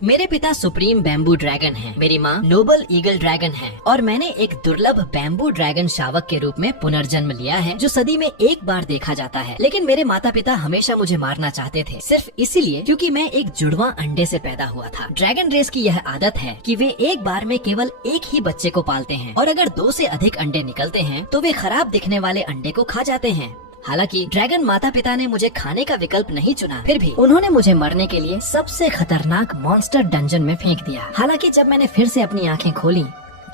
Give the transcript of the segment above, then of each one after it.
मेरे पिता supreme bamboo dragon हैं, मेरी माँ नोबल ईगल ड्रैगन है और मैंने एक दुर्लभ बैम्बू ड्रैगन शावक के रूप में पुनर्जन्म लिया है जो सदी में एक बार देखा जाता है। लेकिन मेरे माता पिता हमेशा मुझे मारना चाहते थे, सिर्फ इसीलिए क्योंकि मैं एक जुड़वा अंडे से पैदा हुआ था। ड्रैगन रेस की यह आदत है कि वे एक बार में केवल एक ही बच्चे को पालते हैं और अगर 2 से अधिक अंडे निकलते हैं तो वे खराब दिखने वाले अंडे को खा जाते हैं। हालांकि ड्रैगन माता पिता ने मुझे खाने का विकल्प नहीं चुना, फिर भी उन्होंने मुझे मरने के लिए सबसे खतरनाक मॉन्स्टर डंजन में फेंक दिया। हालांकि जब मैंने फिर से अपनी आंखें खोली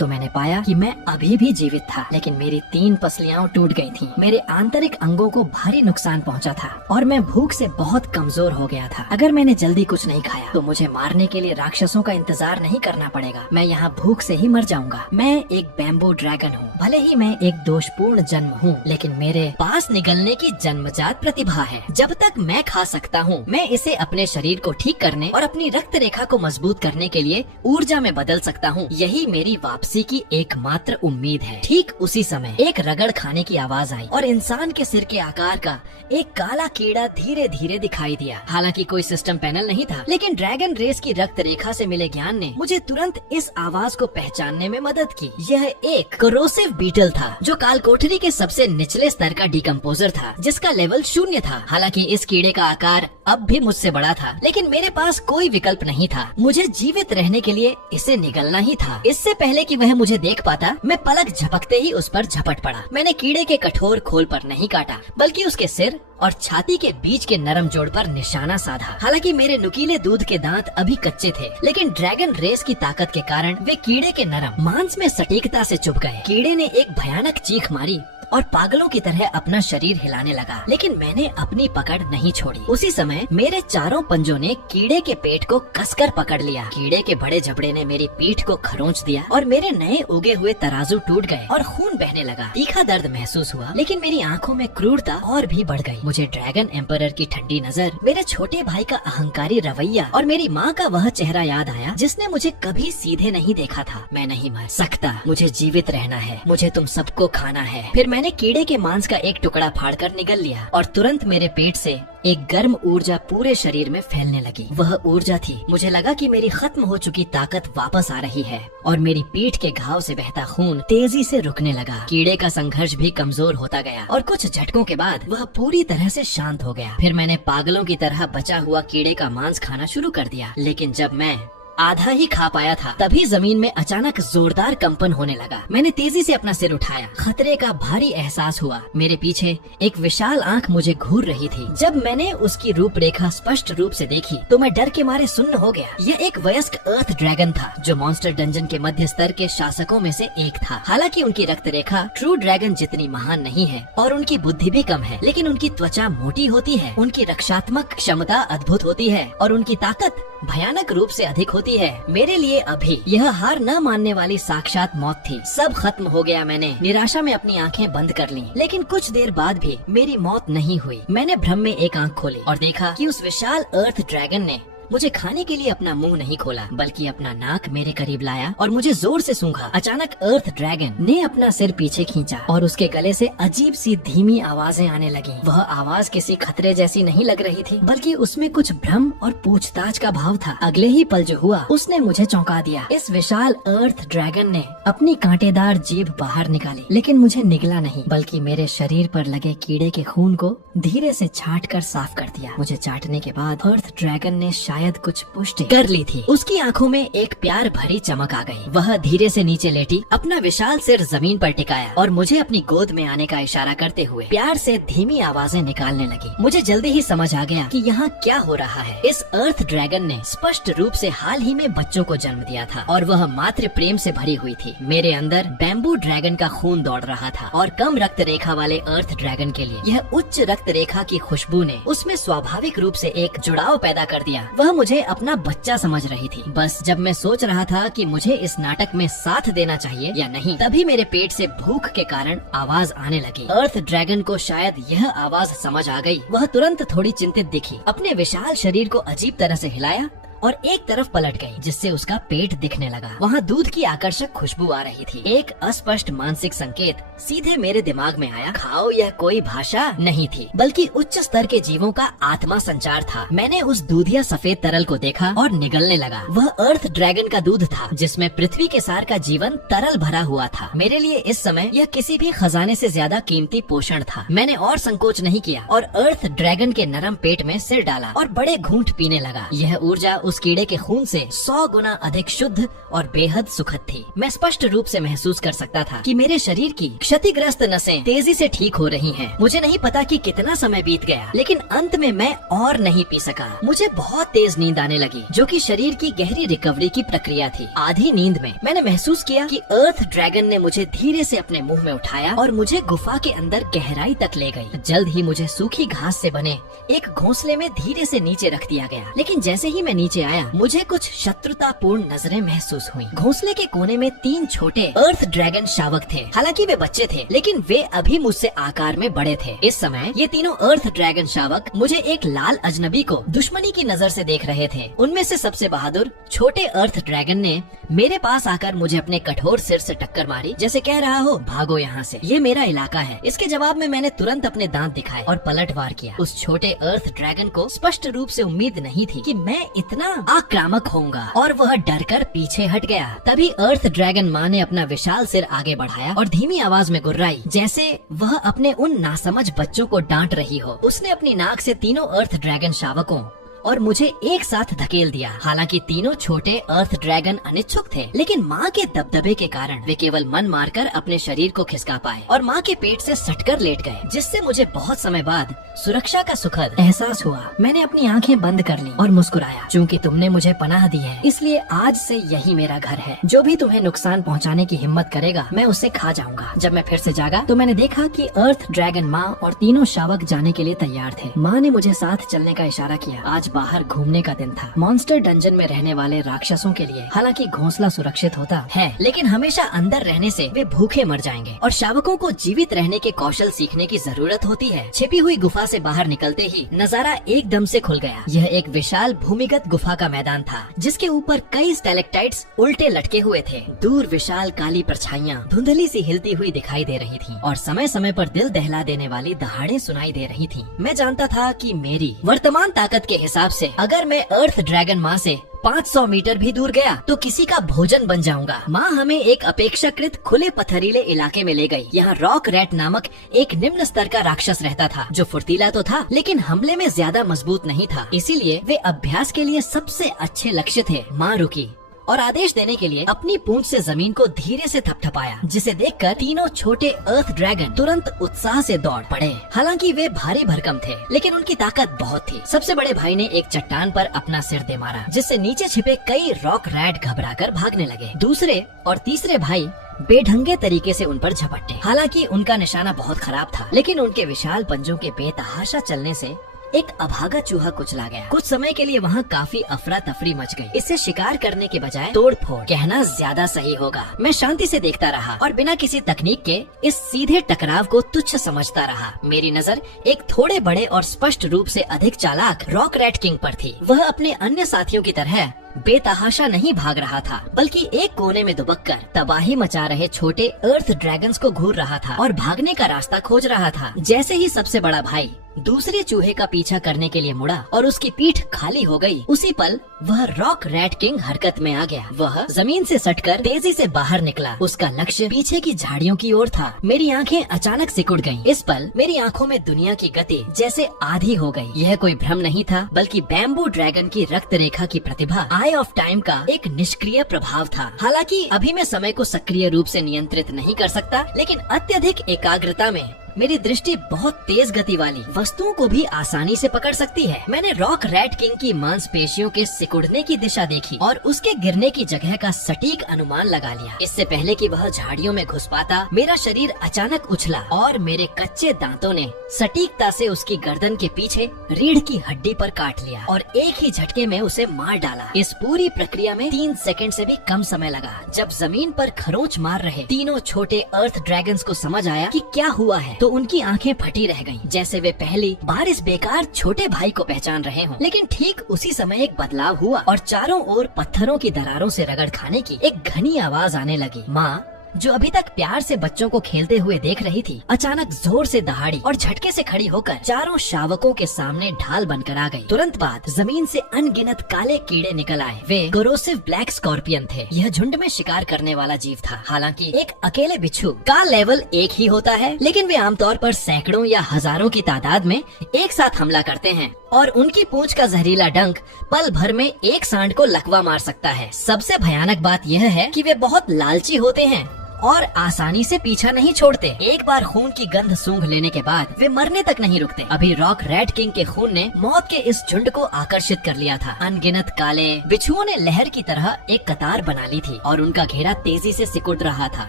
तो मैंने पाया कि मैं अभी भी जीवित था, लेकिन मेरी 3 पसलियां टूट गई थीं। मेरे आंतरिक अंगों को भारी नुकसान पहुंचा था और मैं भूख से बहुत कमजोर हो गया था। अगर मैंने जल्दी कुछ नहीं खाया तो मुझे मारने के लिए राक्षसों का इंतजार नहीं करना पड़ेगा। मैं यहाँ भूख से ही मर जाऊंगा। मैं एक बैम्बू ड्रैगन हूँ। भले ही मैं एक दोषपूर्ण जन्म हूँ, लेकिन मेरे पास निगलने की जन्मजात प्रतिभा है। जब तक मैं खा सकता हूँ, मैं इसे अपने शरीर को ठीक करने और अपनी रक्त रेखा को मजबूत करने के लिए ऊर्जा में बदल सकता हूँ। यही मेरी वापसी की एकमात्र उम्मीद है। ठीक उसी समय एक रगड़ खाने की आवाज आई और इंसान के सिर के आकार का एक काला कीड़ा धीरे धीरे दिखाई दिया। हालांकि कोई सिस्टम पैनल नहीं था, लेकिन ड्रैगन रेस की रक्त रेखा से मिले ज्ञान ने मुझे तुरंत इस आवाज को पहचानने में मदद की। यह एक कोरोसिव बीटल था जो कालकोठरी के सबसे निचले स्तर का डिकम्पोजर था, जिसका लेवल 0 था। हालांकि इस कीड़े का आकार अब भी मुझसे बड़ा था, लेकिन मेरे पास कोई विकल्प नहीं था। मुझे जीवित रहने के लिए इसे निगलना ही था। इससे पहले कि वह मुझे देख पाता, मैं पलक झपकते ही उस पर झपट पड़ा। मैंने कीड़े के कठोर खोल पर नहीं काटा, बल्कि उसके सिर और छाती के बीच के नरम जोड़ पर निशाना साधा। हालांकि मेरे नुकीले दूध के दांत अभी कच्चे थे, लेकिन ड्रैगन रेस की ताकत के कारण वे कीड़े के नरम मांस में सटीकता से चुभ गए। कीड़े ने एक भयानक चीख मारी और पागलों की तरह अपना शरीर हिलाने लगा, लेकिन मैंने अपनी पकड़ नहीं छोड़ी। उसी समय मेरे चारों पंजों ने कीड़े के पेट को कसकर पकड़ लिया। कीड़े के बड़े जबड़े ने मेरी पीठ को खरोंच दिया और मेरे नए उगे हुए तराजू टूट गए और खून बहने लगा। तीखा दर्द महसूस हुआ, लेकिन मेरी आंखों में क्रूरता और भी बढ़ गई। मुझे ड्रैगन एम्परर की ठंडी नजर, मेरे छोटे भाई का अहंकारी रवैया और मेरी माँ का वह चेहरा याद आया जिसने मुझे कभी सीधे नहीं देखा था। मैं नहीं मर सकता, मुझे जीवित रहना है, मुझे तुम सबको खाना है। फिर मैंने कीड़े के मांस का एक टुकड़ा फाड़कर निगल लिया और तुरंत मेरे पेट से एक गर्म ऊर्जा पूरे शरीर में फैलने लगी। वह ऊर्जा थी, मुझे लगा कि मेरी खत्म हो चुकी ताकत वापस आ रही है और मेरी पीठ के घाव से बहता खून तेजी से रुकने लगा। कीड़े का संघर्ष भी कमजोर होता गया और कुछ झटकों के बाद वह पूरी तरह से शांत हो गया। फिर मैंने पागलों की तरह बचा हुआ कीड़े का मांस खाना शुरू कर दिया, लेकिन जब मैं आधा ही खा पाया था, तभी जमीन में अचानक जोरदार कंपन होने लगा। मैंने तेजी से अपना सिर उठाया। खतरे का भारी एहसास हुआ। मेरे पीछे एक विशाल आंख मुझे घूर रही थी। जब मैंने उसकी रूपरेखा स्पष्ट रूप से देखी तो मैं डर के मारे सुन्न हो गया। यह एक वयस्क अर्थ ड्रैगन था जो मॉन्स्टर डंजन के मध्य स्तर के शासकों में से एक था। हालांकि उनकी रक्त रेखा ट्रू ड्रैगन जितनी महान नहीं है और उनकी बुद्धि भी कम है, लेकिन उनकी त्वचा मोटी होती है, उनकी रक्षात्मक क्षमता अद्भुत होती है और उनकी ताकत भयानक रूप से अधिक होती है। मेरे लिए अभी यह हार न मानने वाली साक्षात मौत थी। सब खत्म हो गया। मैंने निराशा में अपनी आंखें बंद कर लीं, लेकिन कुछ देर बाद भी मेरी मौत नहीं हुई। मैंने भ्रम में एक आंख खोली और देखा कि उस विशाल अर्थ ड्रैगन ने मुझे खाने के लिए अपना मुंह नहीं खोला, बल्कि अपना नाक मेरे करीब लाया और मुझे जोर से सूंघा। अचानक अर्थ ड्रैगन ने अपना सिर पीछे खींचा और उसके गले से अजीब सी धीमी आवाजें आने लगी। वह आवाज किसी खतरे जैसी नहीं लग रही थी, बल्कि उसमें कुछ भ्रम और पूछताछ का भाव था। अगले ही पल जो हुआ उसने मुझे चौंका दिया। इस विशाल अर्थ ड्रैगन ने अपनी कांटेदार जीभ बाहर निकाली, लेकिन मुझे निगला नहीं, बल्कि मेरे शरीर पर लगे कीड़े के खून को धीरे से छाट कर साफ कर दिया। मुझे चाटने के बाद अर्थ ड्रैगन ने शायद कुछ पुष्टि कर ली थी। उसकी आंखों में एक प्यार भरी चमक आ गई। वह धीरे से नीचे लेटी, अपना विशाल सिर जमीन पर टिकाया और मुझे अपनी गोद में आने का इशारा करते हुए प्यार से धीमी आवाजें निकालने लगी। मुझे जल्दी ही समझ आ गया कि यहाँ क्या हो रहा है। इस अर्थ ड्रैगन ने स्पष्ट रूप से हाल ही में बच्चों को जन्म दिया था और वह मातृ प्रेम से भरी हुई थी। मेरे अंदर बैम्बू ड्रैगन का खून दौड़ रहा था और कम रक्त रेखा वाले अर्थ ड्रैगन के लिए यह उच्च रक्त रेखा की खुशबू ने उसमें स्वाभाविक रूप से एक जुड़ाव पैदा कर दिया। वह मुझे अपना बच्चा समझ रही थी। बस जब मैं सोच रहा था कि मुझे इस नाटक में साथ देना चाहिए या नहीं, तभी मेरे पेट से भूख के कारण आवाज आने लगी। अर्थ ड्रैगन को शायद यह आवाज समझ आ गई। वह तुरंत थोड़ी चिंतित दिखी, अपने विशाल शरीर को अजीब तरह से हिलाया और एक तरफ पलट गई, जिससे उसका पेट दिखने लगा। वहाँ दूध की आकर्षक खुशबू आ रही थी। एक अस्पष्ट मानसिक संकेत सीधे मेरे दिमाग में आया। खाओ यह कोई भाषा नहीं थी, बल्कि उच्च स्तर के जीवों का आत्मा संचार था। मैंने उस दूधिया सफेद तरल को देखा और निगलने लगा। वह अर्थ ड्रैगन का दूध था, जिसमें पृथ्वी के सार का जीवन तरल भरा हुआ था। मेरे लिए इस समय यह किसी भी खजाने से ज्यादा कीमती पोषण था। मैंने और संकोच नहीं किया और अर्थ ड्रैगन के नरम पेट में सिर डाला और बड़े घूंट पीने लगा। यह ऊर्जा उस कीड़े के खून से 100 गुना अधिक शुद्ध और बेहद सुखद थी। मैं स्पष्ट रूप से महसूस कर सकता था कि मेरे शरीर की क्षतिग्रस्त नसें तेजी से ठीक हो रही हैं। मुझे नहीं पता कि कितना समय बीत गया, लेकिन अंत में मैं और नहीं पी सका। मुझे बहुत तेज नींद आने लगी, जो कि शरीर की गहरी रिकवरी की प्रक्रिया थी। आधी नींद में मैंने महसूस किया कि अर्थ ड्रैगन ने मुझे धीरे से अपने मुंह में उठाया और मुझे गुफा के अंदर गहराई तक ले गई। जल्द ही मुझे सूखी घास से बने एक घोंसले में धीरे से नीचे रख दिया गया। लेकिन जैसे ही मैं नीचे आया, मुझे कुछ शत्रुतापूर्ण नजरें महसूस हुई। घोंसले के कोने में 3 छोटे अर्थ ड्रैगन शावक थे। हालांकि वे बच्चे थे, लेकिन वे अभी मुझसे आकार में बड़े थे। इस समय ये तीनों अर्थ ड्रैगन शावक मुझे एक लाल अजनबी को दुश्मनी की नजर से देख रहे थे। उनमें से सबसे बहादुर छोटे अर्थ ड्रैगन ने मेरे पास आकर मुझे अपने कठोर सिर से टक्कर मारी, जैसे कह रहा हो भागो यहाँ से, ये मेरा इलाका है। इसके जवाब में मैंने तुरंत अपने दांत दिखाए और पलटवार किया। उस छोटे अर्थ ड्रैगन को स्पष्ट रूप से उम्मीद नहीं थी कि मैं इतना आक्रामक होऊंगा और वह डरकर पीछे हट गया। तभी अर्थ ड्रैगन माँ ने अपना विशाल सिर आगे बढ़ाया और धीमी आवाज में गुर्राई, जैसे वह अपने उन नासमझ बच्चों को डांट रही हो। उसने अपनी नाक से तीनों अर्थ ड्रैगन शावकों और मुझे एक साथ धकेल दिया। हालांकि तीनों छोटे अर्थ ड्रैगन अनिच्छुक थे, लेकिन माँ के दबदबे के कारण वे केवल मन मारकर अपने शरीर को खिसका पाए और माँ के पेट से सटकर लेट गए, जिससे मुझे बहुत समय बाद सुरक्षा का सुखद एहसास हुआ। मैंने अपनी आंखें बंद कर ली और मुस्कुराया। चूँकि तुमने मुझे पनाह दी है, इसलिए आज से यही मेरा घर है। जो भी तुम्हें नुकसान पहुँचाने की हिम्मत करेगा, मैं उसे खा जाऊंगा। जब मैं फिर से जागा तो मैंने देखा कि अर्थ ड्रैगन माँ और तीनों शावक जाने के लिए तैयार थे। माँ ने मुझे साथ चलने का इशारा किया। आज बाहर घूमने का दिन था, मॉन्स्टर डंजन में रहने वाले राक्षसों के लिए। हालांकि घोंसला सुरक्षित होता है, लेकिन हमेशा अंदर रहने से वे भूखे मर जाएंगे और शावकों को जीवित रहने के कौशल सीखने की जरूरत होती है। छिपी हुई गुफा से बाहर निकलते ही नजारा एकदम से खुल गया। यह एक विशाल भूमिगत गुफा का मैदान था, जिसके ऊपर कई स्टैलेक्टाइट्स उल्टे लटके हुए थे। दूर विशाल काली परछाइयां धुंधली सी हिलती हुई दिखाई दे रही थी और समय समय पर दिल दहला देने वाली दहाड़ें सुनाई दे रही थी। मैं जानता था कि मेरी वर्तमान ताकत के हिसाब से अगर मैं अर्थ ड्रैगन माँ से 500 मीटर भी दूर गया तो किसी का भोजन बन जाऊंगा। माँ हमें एक अपेक्षाकृत खुले पथरीले इलाके में ले गई। यहाँ रॉक रैट नामक एक निम्न स्तर का राक्षस रहता था, जो फुर्तीला तो था, लेकिन हमले में ज्यादा मजबूत नहीं था। इसीलिए वे अभ्यास के लिए सबसे अच्छे लक्ष्य थे। माँ रुकी और आदेश देने के लिए अपनी पूंछ से जमीन को धीरे से थपथपाया, जिसे देखकर तीनों छोटे अर्थ ड्रैगन तुरंत उत्साह से दौड़ पड़े। हालांकि वे भारी भरकम थे, लेकिन उनकी ताकत बहुत थी। सबसे बड़े भाई ने एक चट्टान पर अपना सिर दे मारा, जिससे नीचे छिपे कई रॉक रैट घबराकर भागने लगे। दूसरे और तीसरे भाई बेढंगे तरीके से उन पर झपटे। हालांकि उनका निशाना बहुत खराब था, लेकिन उनके विशाल पंजों के बेतहाशा चलने से एक अभागा चूहा कुचला गया। कुछ समय के लिए वहाँ काफी अफरा तफरी मच गई। इसे शिकार करने के बजाय तोड़ फोड़ कहना ज्यादा सही होगा। मैं शांति से देखता रहा और बिना किसी तकनीक के इस सीधे टकराव को तुच्छ समझता रहा। मेरी नजर एक थोड़े बड़े और स्पष्ट रूप से अधिक चालाक रॉक रैट किंग पर थी। वह अपने अन्य साथियों की तरह बेतहाशा नहीं भाग रहा था, बल्कि एक कोने में दुबककर तबाही मचा रहे छोटे अर्थ ड्रैगन्स को घूर रहा था और भागने का रास्ता खोज रहा था। जैसे ही सबसे बड़ा भाई दूसरे चूहे का पीछा करने के लिए मुड़ा और उसकी पीठ खाली हो गई, उसी पल वह रॉक रैट किंग हरकत में आ गया। वह जमीन से सटकर तेजी से बाहर निकला। उसका लक्ष्य पीछे की झाड़ियों की ओर था। मेरी आंखें अचानक सिकुड़ गईं। इस पल मेरी आंखों में दुनिया की गति जैसे आधी हो गई। यह कोई भ्रम नहीं था, बल्कि बैम्बू ड्रैगन की रक्त रेखा की प्रतिभा, आई ऑफ टाइम का एक निष्क्रिय प्रभाव था। हालांकि अभी मैं समय को सक्रिय रूप से नियंत्रित नहीं कर सकता, लेकिन अत्यधिक एकाग्रता में मेरी दृष्टि बहुत तेज गति वाली वस्तुओं को भी आसानी से पकड़ सकती है। मैंने रॉक रैट किंग की मांसपेशियों के सिकुड़ने की दिशा देखी और उसके गिरने की जगह का सटीक अनुमान लगा लिया। इससे पहले कि वह झाड़ियों में घुस पाता, मेरा शरीर अचानक उछला और मेरे कच्चे दांतों ने सटीकता से उसकी गर्दन के पीछे रीढ़ की हड्डी पर काट लिया और एक ही झटके में उसे मार डाला। इस पूरी प्रक्रिया में 3 सेकंड से भी कम समय लगा। जब जमीन पर खरोंच मार रहे तीनों छोटे अर्थ ड्रैगन्स को समझ आया कि क्या हुआ है, तो उनकी आंखें फटी रह गईं, जैसे वे पहली बार इस बेकार छोटे भाई को पहचान रहे हों। लेकिन ठीक उसी समय एक बदलाव हुआ और चारों ओर पत्थरों की दरारों से रगड़ खाने की एक घनी आवाज आने लगी। माँ, जो अभी तक प्यार से बच्चों को खेलते हुए देख रही थी, अचानक जोर से दहाड़ी और झटके से खड़ी होकर चारों शावकों के सामने ढाल बनकर आ गई। तुरंत बाद जमीन से अनगिनत काले कीड़े निकल आए। वे कोरोसिव ब्लैक स्कॉर्पियन थे। यह झुंड में शिकार करने वाला जीव था। हालांकि एक अकेले बिच्छू का लेवल एक ही होता है, लेकिन वे आमतौर पर सैकड़ों या हजारों की तादाद में एक साथ हमला करते हैं और उनकी पूंछ का जहरीला डंक पल भर में एक सांड को लकवा मार सकता है। सबसे भयानक बात यह है कि वे बहुत लालची होते हैं और आसानी से पीछा नहीं छोड़ते। एक बार खून की गंध सूंघ लेने के बाद वे मरने तक नहीं रुकते। अभी रॉक रेड किंग के खून ने मौत के इस झुंड को आकर्षित कर लिया था। अनगिनत काले बिच्छुओं ने लहर की तरह एक कतार बना ली थी और उनका घेरा तेजी से सिकुड़ रहा था।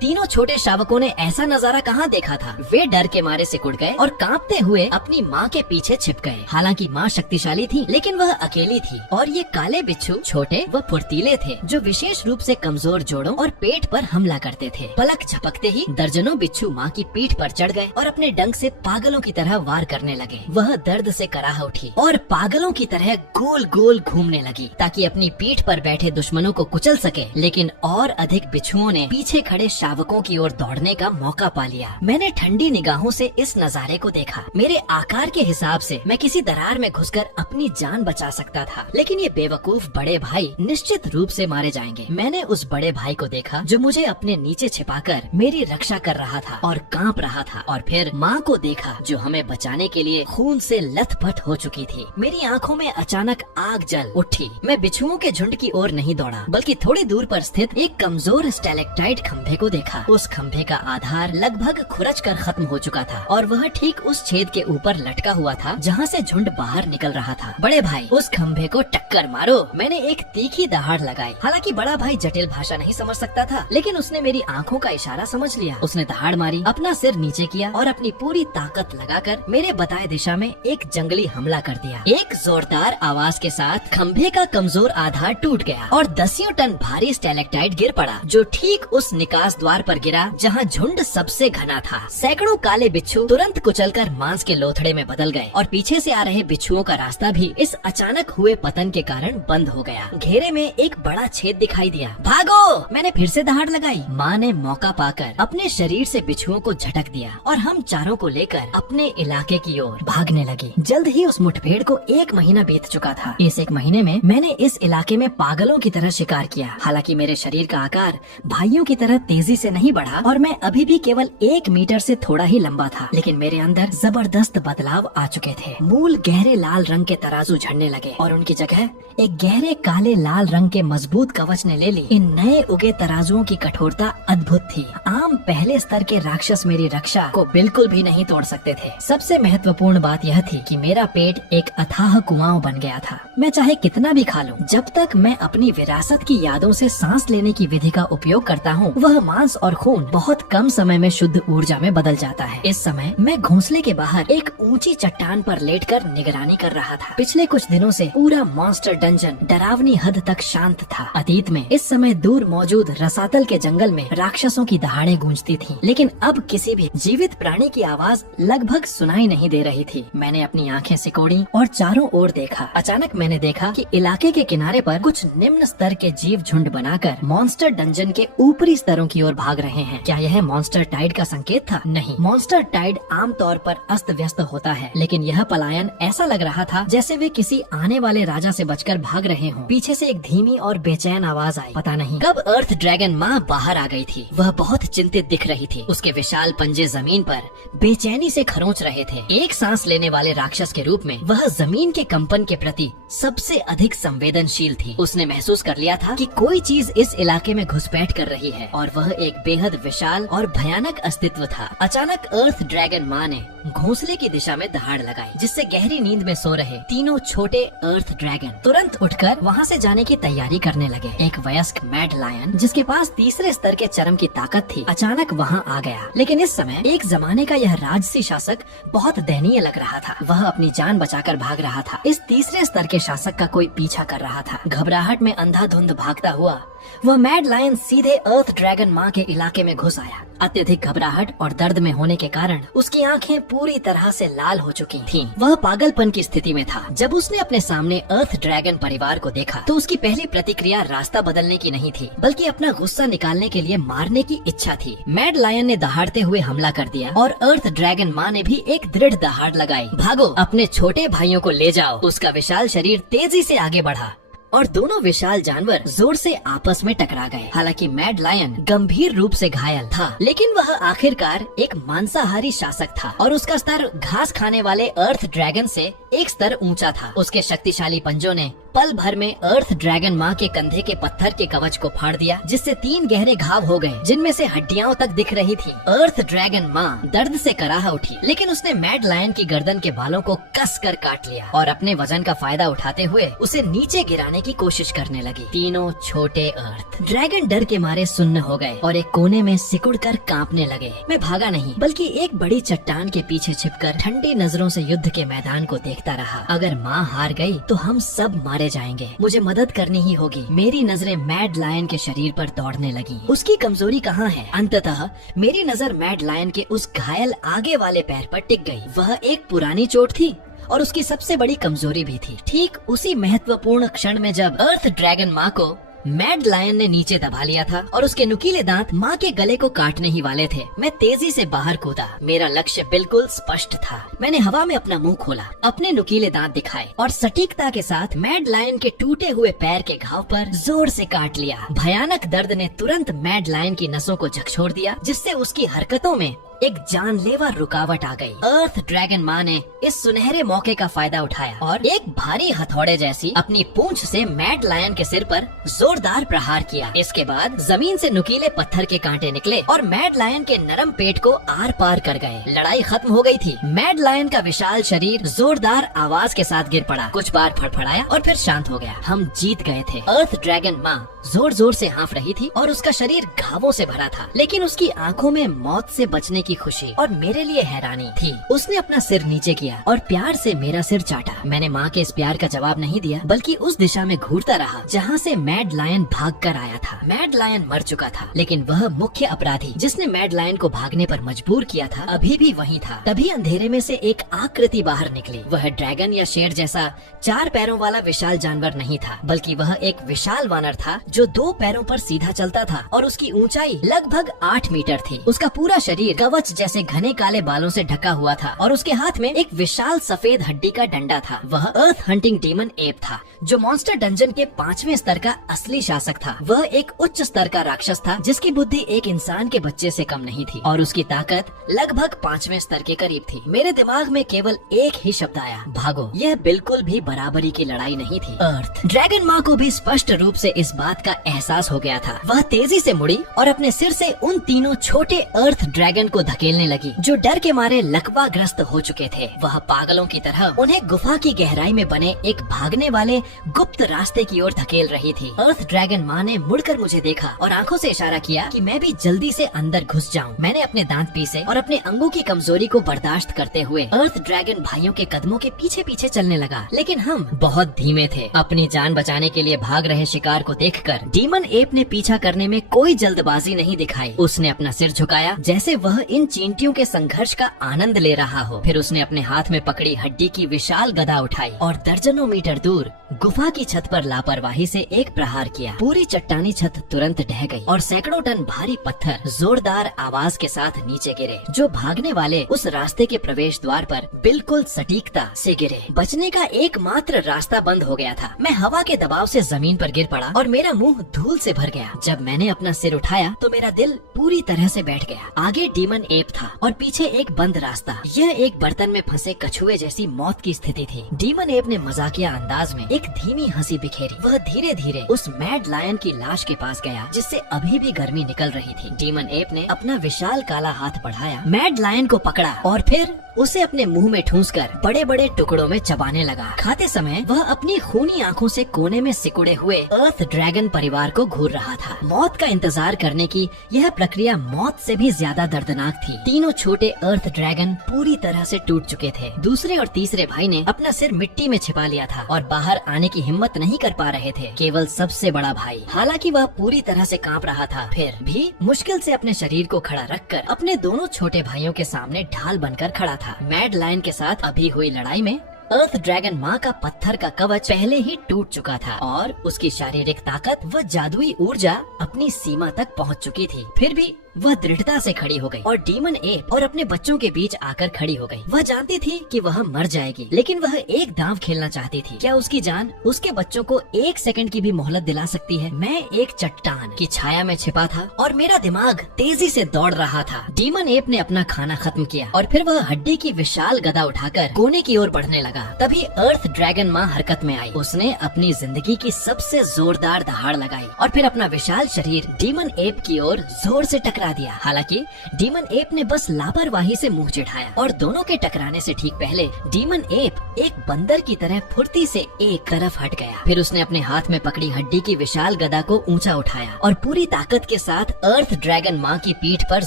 तीनों छोटे शावकों ने ऐसा नजारा कहाँ देखा था। वे डर के मारे सिकुड़ गए और कांपते हुए अपनी माँ के पीछे छिप गए। हालांकि माँ शक्तिशाली थी, लेकिन वह अकेली थी और ये काले बिच्छू छोटे व फुर्तीले थे, जो विशेष रूप से कमजोर जोड़ों और पेट पर हमला करते थे। पलक झपकते ही दर्जनों बिच्छू माँ की पीठ पर चढ़ गए और अपने डंक से पागलों की तरह वार करने लगे। वह दर्द से कराह उठी और पागलों की तरह गोल गोल घूमने लगी ताकि अपनी पीठ पर बैठे दुश्मनों को कुचल सके। लेकिन और अधिक बिच्छुओं ने पीछे खड़े शावकों की ओर दौड़ने का मौका पा लिया। मैंने ठंडी निगाहों से इस नजारे को देखा। मेरे आकार के हिसाब से मैं किसी दरार में घुसकर अपनी जान बचा सकता था, लेकिन ये बेवकूफ बड़े भाई निश्चित रूप से मारे जाएंगे। मैंने उस बड़े भाई को देखा जो मुझे अपने नीचे छिपाकर मेरी रक्षा कर रहा था और कांप रहा था, और फिर माँ को देखा जो हमें बचाने के लिए खून से लथपथ हो चुकी थी। मेरी आंखों में अचानक आग जल उठी। मैं बिच्छुओं के झुंड की ओर नहीं दौड़ा, बल्कि थोड़ी दूर पर स्थित एक कमजोर स्टैलेक्टाइट खंभे को देखा। उस खंभे का आधार लगभग खुरच कर खत्म हो चुका था और वह ठीक उस छेद के ऊपर लटका हुआ था जहाँ से झुंड बाहर निकल रहा था। बड़े भाई, उस खंभे को टक्कर मारो। मैंने एक तीखी दहाड़ लगाई। हालांकि बड़ा भाई जटिल भाषा नहीं समझ सकता था, लेकिन उसने मेरी आंखों का इशारा समझ लिया। उसने दहाड़ मारी, अपना सिर नीचे किया और अपनी पूरी ताकत लगाकर मेरे बताए दिशा में एक जंगली हमला कर दिया। एक जोरदार आवाज के साथ खंभे का कमजोर आधार टूट गया और 10 टन भारी स्टैलेक्टाइट गिर पड़ा, जो ठीक उस निकास द्वार पर गिरा जहाँ झुंड सबसे घना था। सैकड़ों काले बिच्छू तुरंत कुचलकर मांस के लोथड़े में बदल गए और पीछे से आ रहे बिच्छुओं का रास्ता भी इस अचानक हुए पतन के कारण बंद हो गया। घेरे में एक बड़ा छेद दिखाई दिया। भागो! मैंने फिर से दहाड़ लगाई। माँ ने मौका पाकर अपने शरीर से बिच्छुओं को झटक दिया और हम चारों को लेकर अपने इलाके की ओर भागने लगी। जल्द ही उस मुठभेड़ को 1 महीना बीत चुका था। इस 1 महीने में मैंने इस इलाके में पागलों की तरह शिकार किया। हालांकि मेरे शरीर का आकार भाइयों की तरह तेजी से नहीं बढ़ा और मैं अभी भी केवल 1 मीटर से थोड़ा ही लंबा था, लेकिन मेरे अंदर जबरदस्त बदलाव आ चुके थे। मूल गहरे लाल रंग के तराजू झड़ने लगे और उनकी जगह एक गहरे काले लाल रंग के मजबूत कवच ने ले ली। इन नए उगे तराजुओं की कठोरता अद्भुत थी। आम पहले स्तर के राक्षस मेरी रक्षा को बिल्कुल भी नहीं तोड़ सकते थे। सबसे महत्वपूर्ण बात यह थी कि मेरा पेट एक अथाह कुआं बन गया था। मैं चाहे कितना भी खा लूं, जब तक मैं अपनी विरासत की यादों से सांस लेने की विधि का उपयोग करता हूँ, वह मांस और खून बहुत कम समय में शुद्ध ऊर्जा में बदल जाता है। इस समय मैं घोंसले के बाहर एक ऊंची चट्टान पर लेटकर निगरानी कर रहा था। पिछले कुछ दिनों से पूरा मॉन्स्टर डंजन डरावनी हद तक शांत था। अतीत में इस समय दूर मौजूद रसातल के जंगल में राक्षसों की दहाड़ें गूंजती थीं, लेकिन अब किसी भी जीवित प्राणी की आवाज लगभग सुनाई नहीं दे रही थी। मैंने अपनी आंखें सिकोड़ी और चारों ओर देखा। अचानक मैंने देखा कि इलाके के किनारे पर कुछ निम्न स्तर के जीव झुंड बनाकर मॉन्स्टर डंजन के ऊपरी स्तरों की ओर भाग रहे हैं। क्या यह मॉन्स्टर टाइड का संकेत था? नहीं, मॉन्स्टर टाइड आमतौर पर अस्त व्यस्त होता है, लेकिन यह पलायन ऐसा लग रहा था जैसे वे किसी आने वाले राजा से बचकर भाग रहे हों। पीछे से एक धीमी और बेचैन आवाज आई। पता नहीं कब अर्थ ड्रैगन माँ बाहर आ गई थी। वह बहुत चिंतित दिख रही थी। उसके विशाल पंजे जमीन पर बेचैनी से खरोंच रहे थे। एक सांस लेने वाले राक्षस के रूप में वह जमीन के कंपन के प्रति सबसे अधिक संवेदनशील थी। उसने महसूस कर लिया था कि कोई चीज इस इलाके में घुसपैठ कर रही है और वह एक बेहद विशाल और भयानक अस्तित्व था। अचानक अर्थ ड्रैगन माँ ने घोंसले की दिशा में दहाड़ लगाई, जिससे गहरी नींद में सो रहे तीनों छोटे अर्थ ड्रैगन तुरंत उठकर वहाँ से जाने की तैयारी करने लगे। एक वयस्क मैड लायन जिसके पास तीसरे स्तर के चरम की ताकत थी, अचानक वहाँ आ गया। लेकिन इस समय एक जमाने का यह राजसी शासक बहुत दयनीय लग रहा था। वह अपनी जान बचाकर भाग रहा था। इस तीसरे स्तर के शासक का कोई पीछा कर रहा था। घबराहट में अंधाधुंध भागता हुआ वह मैड लायन सीधे अर्थ ड्रैगन माँ के इलाके में घुस आया। अत्यधिक घबराहट और दर्द में होने के कारण उसकी आंखें पूरी तरह से लाल हो चुकी थीं। वह पागलपन की स्थिति में था। जब उसने अपने सामने अर्थ ड्रैगन परिवार को देखा तो उसकी पहली प्रतिक्रिया रास्ता बदलने की नहीं थी, बल्कि अपना गुस्सा निकालने के लिए मारने की इच्छा थी। मैड लायन ने दहाड़ते हुए हमला कर दिया और अर्थ ड्रैगन माँ ने भी एक दृढ़ दहाड़ लगाई। भागो, अपने छोटे भाइयों को ले जाओ। उसका विशाल शरीर तेजी से आगे बढ़ा और दोनों विशाल जानवर जोर से आपस में टकरा गए। हालांकि मैड लायन गंभीर रूप से घायल था, लेकिन वह आखिरकार एक मांसाहारी शासक था और उसका स्तर घास खाने वाले अर्थ ड्रैगन से एक स्तर ऊंचा था। उसके शक्तिशाली पंजों ने पल भर में अर्थ ड्रैगन माँ के कंधे के पत्थर के कवच को फाड़ दिया, जिससे 3 गहरे घाव हो गए, जिनमें से हड्डियां तक दिख रही थी। अर्थ ड्रैगन माँ दर्द से कराह उठी, लेकिन उसने मैड लायन की गर्दन के बालों को कस कर काट लिया और अपने वजन का फायदा उठाते हुए उसे नीचे गिराने की कोशिश करने लगी। तीनों छोटे अर्थ ड्रैगन डर के मारे सुन्न हो गए और एक कोने में सिकुड़ कर कांपने लगे। मैं भागा नहीं, बल्कि एक बड़ी चट्टान के पीछे छिपकर ठंडी नजरों से युद्ध के मैदान को देखता रहा। अगर माँ हार गई तो हम सब मारे जाएंगे। मुझे मदद करनी ही होगी। मेरी नजरें मैड लायन के शरीर पर दौड़ने लगी। उसकी कमजोरी कहाँ है? अंततः मेरी नजर मैड लायन के उस घायल आगे वाले पैर पर टिक गई। वह एक पुरानी चोट थी और उसकी सबसे बड़ी कमजोरी भी थी। ठीक उसी महत्वपूर्ण क्षण में जब अर्थ ड्रैगन माँ को मैड लायन ने नीचे दबा लिया था और उसके नुकीले दांत माँ के गले को काटने ही वाले थे, मैं तेजी से बाहर कूदा। मेरा लक्ष्य बिल्कुल स्पष्ट था। मैंने हवा में अपना मुंह खोला, अपने नुकीले दांत दिखाए और सटीकता के साथ मैड लायन के टूटे हुए पैर के घाव पर जोर से काट लिया। भयानक दर्द ने तुरंत मैड लायन की नसों को झकझोर दिया, जिससे उसकी हरकतों में एक जानलेवा रुकावट आ गई। अर्थ ड्रैगन माँ ने इस सुनहरे मौके का फायदा उठाया और एक भारी हथौड़े जैसी अपनी पूंछ से मैड लायन के सिर पर जोरदार प्रहार किया। इसके बाद जमीन से नुकीले पत्थर के कांटे निकले और मैड लायन के नरम पेट को आर पार कर गए। लड़ाई खत्म हो गई थी। मैड लायन का विशाल शरीर जोरदार आवाज के साथ गिर पड़ा, कुछ बार फड़फड़ाया और फिर शांत हो गया। हम जीत गए थे। अर्थ ड्रैगन माँ जोर जोर से हाँफ रही थी और उसका शरीर घावों से भरा था, लेकिन उसकी आंखों में मौत से बचने की खुशी और मेरे लिए हैरानी थी। उसने अपना सिर नीचे किया और प्यार से मेरा सिर चाटा। मैंने माँ के इस प्यार का जवाब नहीं दिया, बल्कि उस दिशा में घूरता रहा जहाँ से मैड लायन भाग कर आया था। मैड लायन मर चुका था, लेकिन वह मुख्य अपराधी जिसने मैड लायन को भागने पर मजबूर किया था अभी भी वहीं था। तभी अंधेरे में से एक आकृति बाहर निकली। वह ड्रैगन या शेर जैसा 4 पैरों वाला विशाल जानवर नहीं था, बल्कि वह एक विशाल वानर था जो 2 पैरों पर सीधा चलता था और उसकी ऊंचाई लगभग 8 मीटर थी। उसका पूरा शरीर कवच जैसे घने काले बालों से ढका हुआ था और उसके हाथ में एक विशाल सफेद हड्डी का डंडा था। वह अर्थ हंटिंग डीमन एप था, जो मॉन्स्टर डंजन के 5वें स्तर का असली शासक था। वह एक उच्च स्तर का राक्षस था जिसकी बुद्धि एक इंसान के बच्चे से कम नहीं थी और उसकी ताकत लगभग 5वें स्तर के करीब थी। मेरे दिमाग में केवल एक ही शब्द आया, भागो। यह बिल्कुल भी बराबरी की लड़ाई नहीं थी। अर्थ ड्रैगन माँ को भी स्पष्ट रूप से इस बात का एहसास हो गया था। वह तेजी से मुड़ी और अपने सिर से उन तीनों छोटे अर्थ ड्रैगन को धकेलने लगी जो डर के मारे लकवाग्रस्त हो चुके थे। वह पागलों की तरह उन्हें गुफा की गहराई में बने एक भागने वाले गुप्त रास्ते की ओर धकेल रही थी। अर्थ ड्रैगन माँ ने मुड़कर मुझे देखा और आंखों से इशारा किया कि मैं भी जल्दी से अंदर घुस जाऊं। मैंने अपने दांत पीसे और अपने अंगों की कमजोरी को बर्दाश्त करते हुए अर्थ ड्रैगन भाइयों के कदमों के पीछे पीछे चलने लगा, लेकिन हम बहुत धीमे थे। अपनी जान बचाने के लिए भाग रहे शिकार को देखकर डीमन एप ने पीछा करने में कोई जल्दबाजी नहीं दिखाई। उसने अपना सिर झुकाया जैसे वह इन चींटियों के संघर्ष का आनंद ले रहा हो। फिर उसने अपने हाथ में पकड़ी हड्डी की विशाल गदा उठाई और दर्जनों मीटर दूर गुफा की छत पर लापरवाही से एक प्रहार किया। पूरी चट्टानी छत तुरंत ढह गई और सैकड़ों टन भारी पत्थर जोरदार आवाज के साथ नीचे गिरे, जो भागने वाले उस रास्ते के प्रवेश द्वार पर बिल्कुल सटीकता से गिरे। बचने का एकमात्र रास्ता बंद हो गया था। मैं हवा के दबाव से जमीन पर गिर पड़ा और मेरा मुंह धूल से भर गया। जब मैंने अपना सिर उठाया तो मेरा दिल पूरी तरह से बैठ गया। आगे डीमन एप था और पीछे एक बंद रास्ता। यह एक बर्तन में फंसे कछुए जैसी मौत की स्थिति थी। डीमन एप ने मजाकिया अंदाज में एक धीमी हंसी बिखेरी। वह धीरे धीरे उस मैड लायन की लाश के पास गया जिससे अभी भी गर्मी निकल रही थी। डीमन एप ने अपना विशाल काला हाथ बढ़ाया, मैड लायन को पकड़ा और फिर उसे अपने मुंह में ठूंसकर बड़े बड़े टुकड़ों में चबाने लगा। खाते समय वह अपनी खूनी आंखों से कोने में सिकुड़े हुए अर्थ ड्रैगन परिवार को घूर रहा था। मौत का इंतजार करने की यह प्रक्रिया मौत से भी ज्यादा दर्दनाक थी। तीनों छोटे अर्थ ड्रैगन पूरी तरह से टूट चुके थे। दूसरे और तीसरे भाई ने अपना सिर मिट्टी में छिपा लिया था और बाहर आने की हिम्मत नहीं कर पा रहे थे, केवल सबसे बड़ा भाई। हालांकि वह पूरी तरह से कांप रहा था, फिर भी मुश्किल से अपने शरीर को खड़ा रखकर अपने दोनों छोटे भाइयों के सामने ढाल बनकर खड़ा था। मैड लायन के साथ अभी हुई लड़ाई में अर्थ ड्रैगन माँ का पत्थर का कवच पहले ही टूट चुका था और उसकी शारीरिक ताकत व जादुई ऊर्जा अपनी सीमा तक पहुँच चुकी थी। फिर भी वह दृढ़ता से खड़ी हो गई और डीमन एप और अपने बच्चों के बीच आकर खड़ी हो गई। वह जानती थी कि वह मर जाएगी, लेकिन वह एक दांव खेलना चाहती थी। क्या उसकी जान उसके बच्चों को 1 सेकंड की भी मोहलत दिला सकती है? मैं एक चट्टान की छाया में छिपा था और मेरा दिमाग तेजी से दौड़ रहा था। डीमन एप ने अपना खाना खत्म किया और फिर वह हड्डी की विशाल गदा उठाकर कोने की ओर बढ़ने लगा। तभी अर्थ ड्रैगन माँ हरकत में आई। उसने अपनी जिंदगी की सबसे जोरदार दहाड़ लगाई और फिर अपना विशाल शरीर डीमन एप की ओर जोर से टकरा दिया। हालांकि डीमन एप ने बस लापरवाही से मुंह चिढ़ाया और दोनों के टकराने से ठीक पहले डीमन एप एक बंदर की तरह फुर्ती से एक तरफ हट गया। फिर उसने अपने हाथ में पकड़ी हड्डी की विशाल गदा को ऊंचा उठाया और पूरी ताकत के साथ अर्थ ड्रैगन माँ की पीठ पर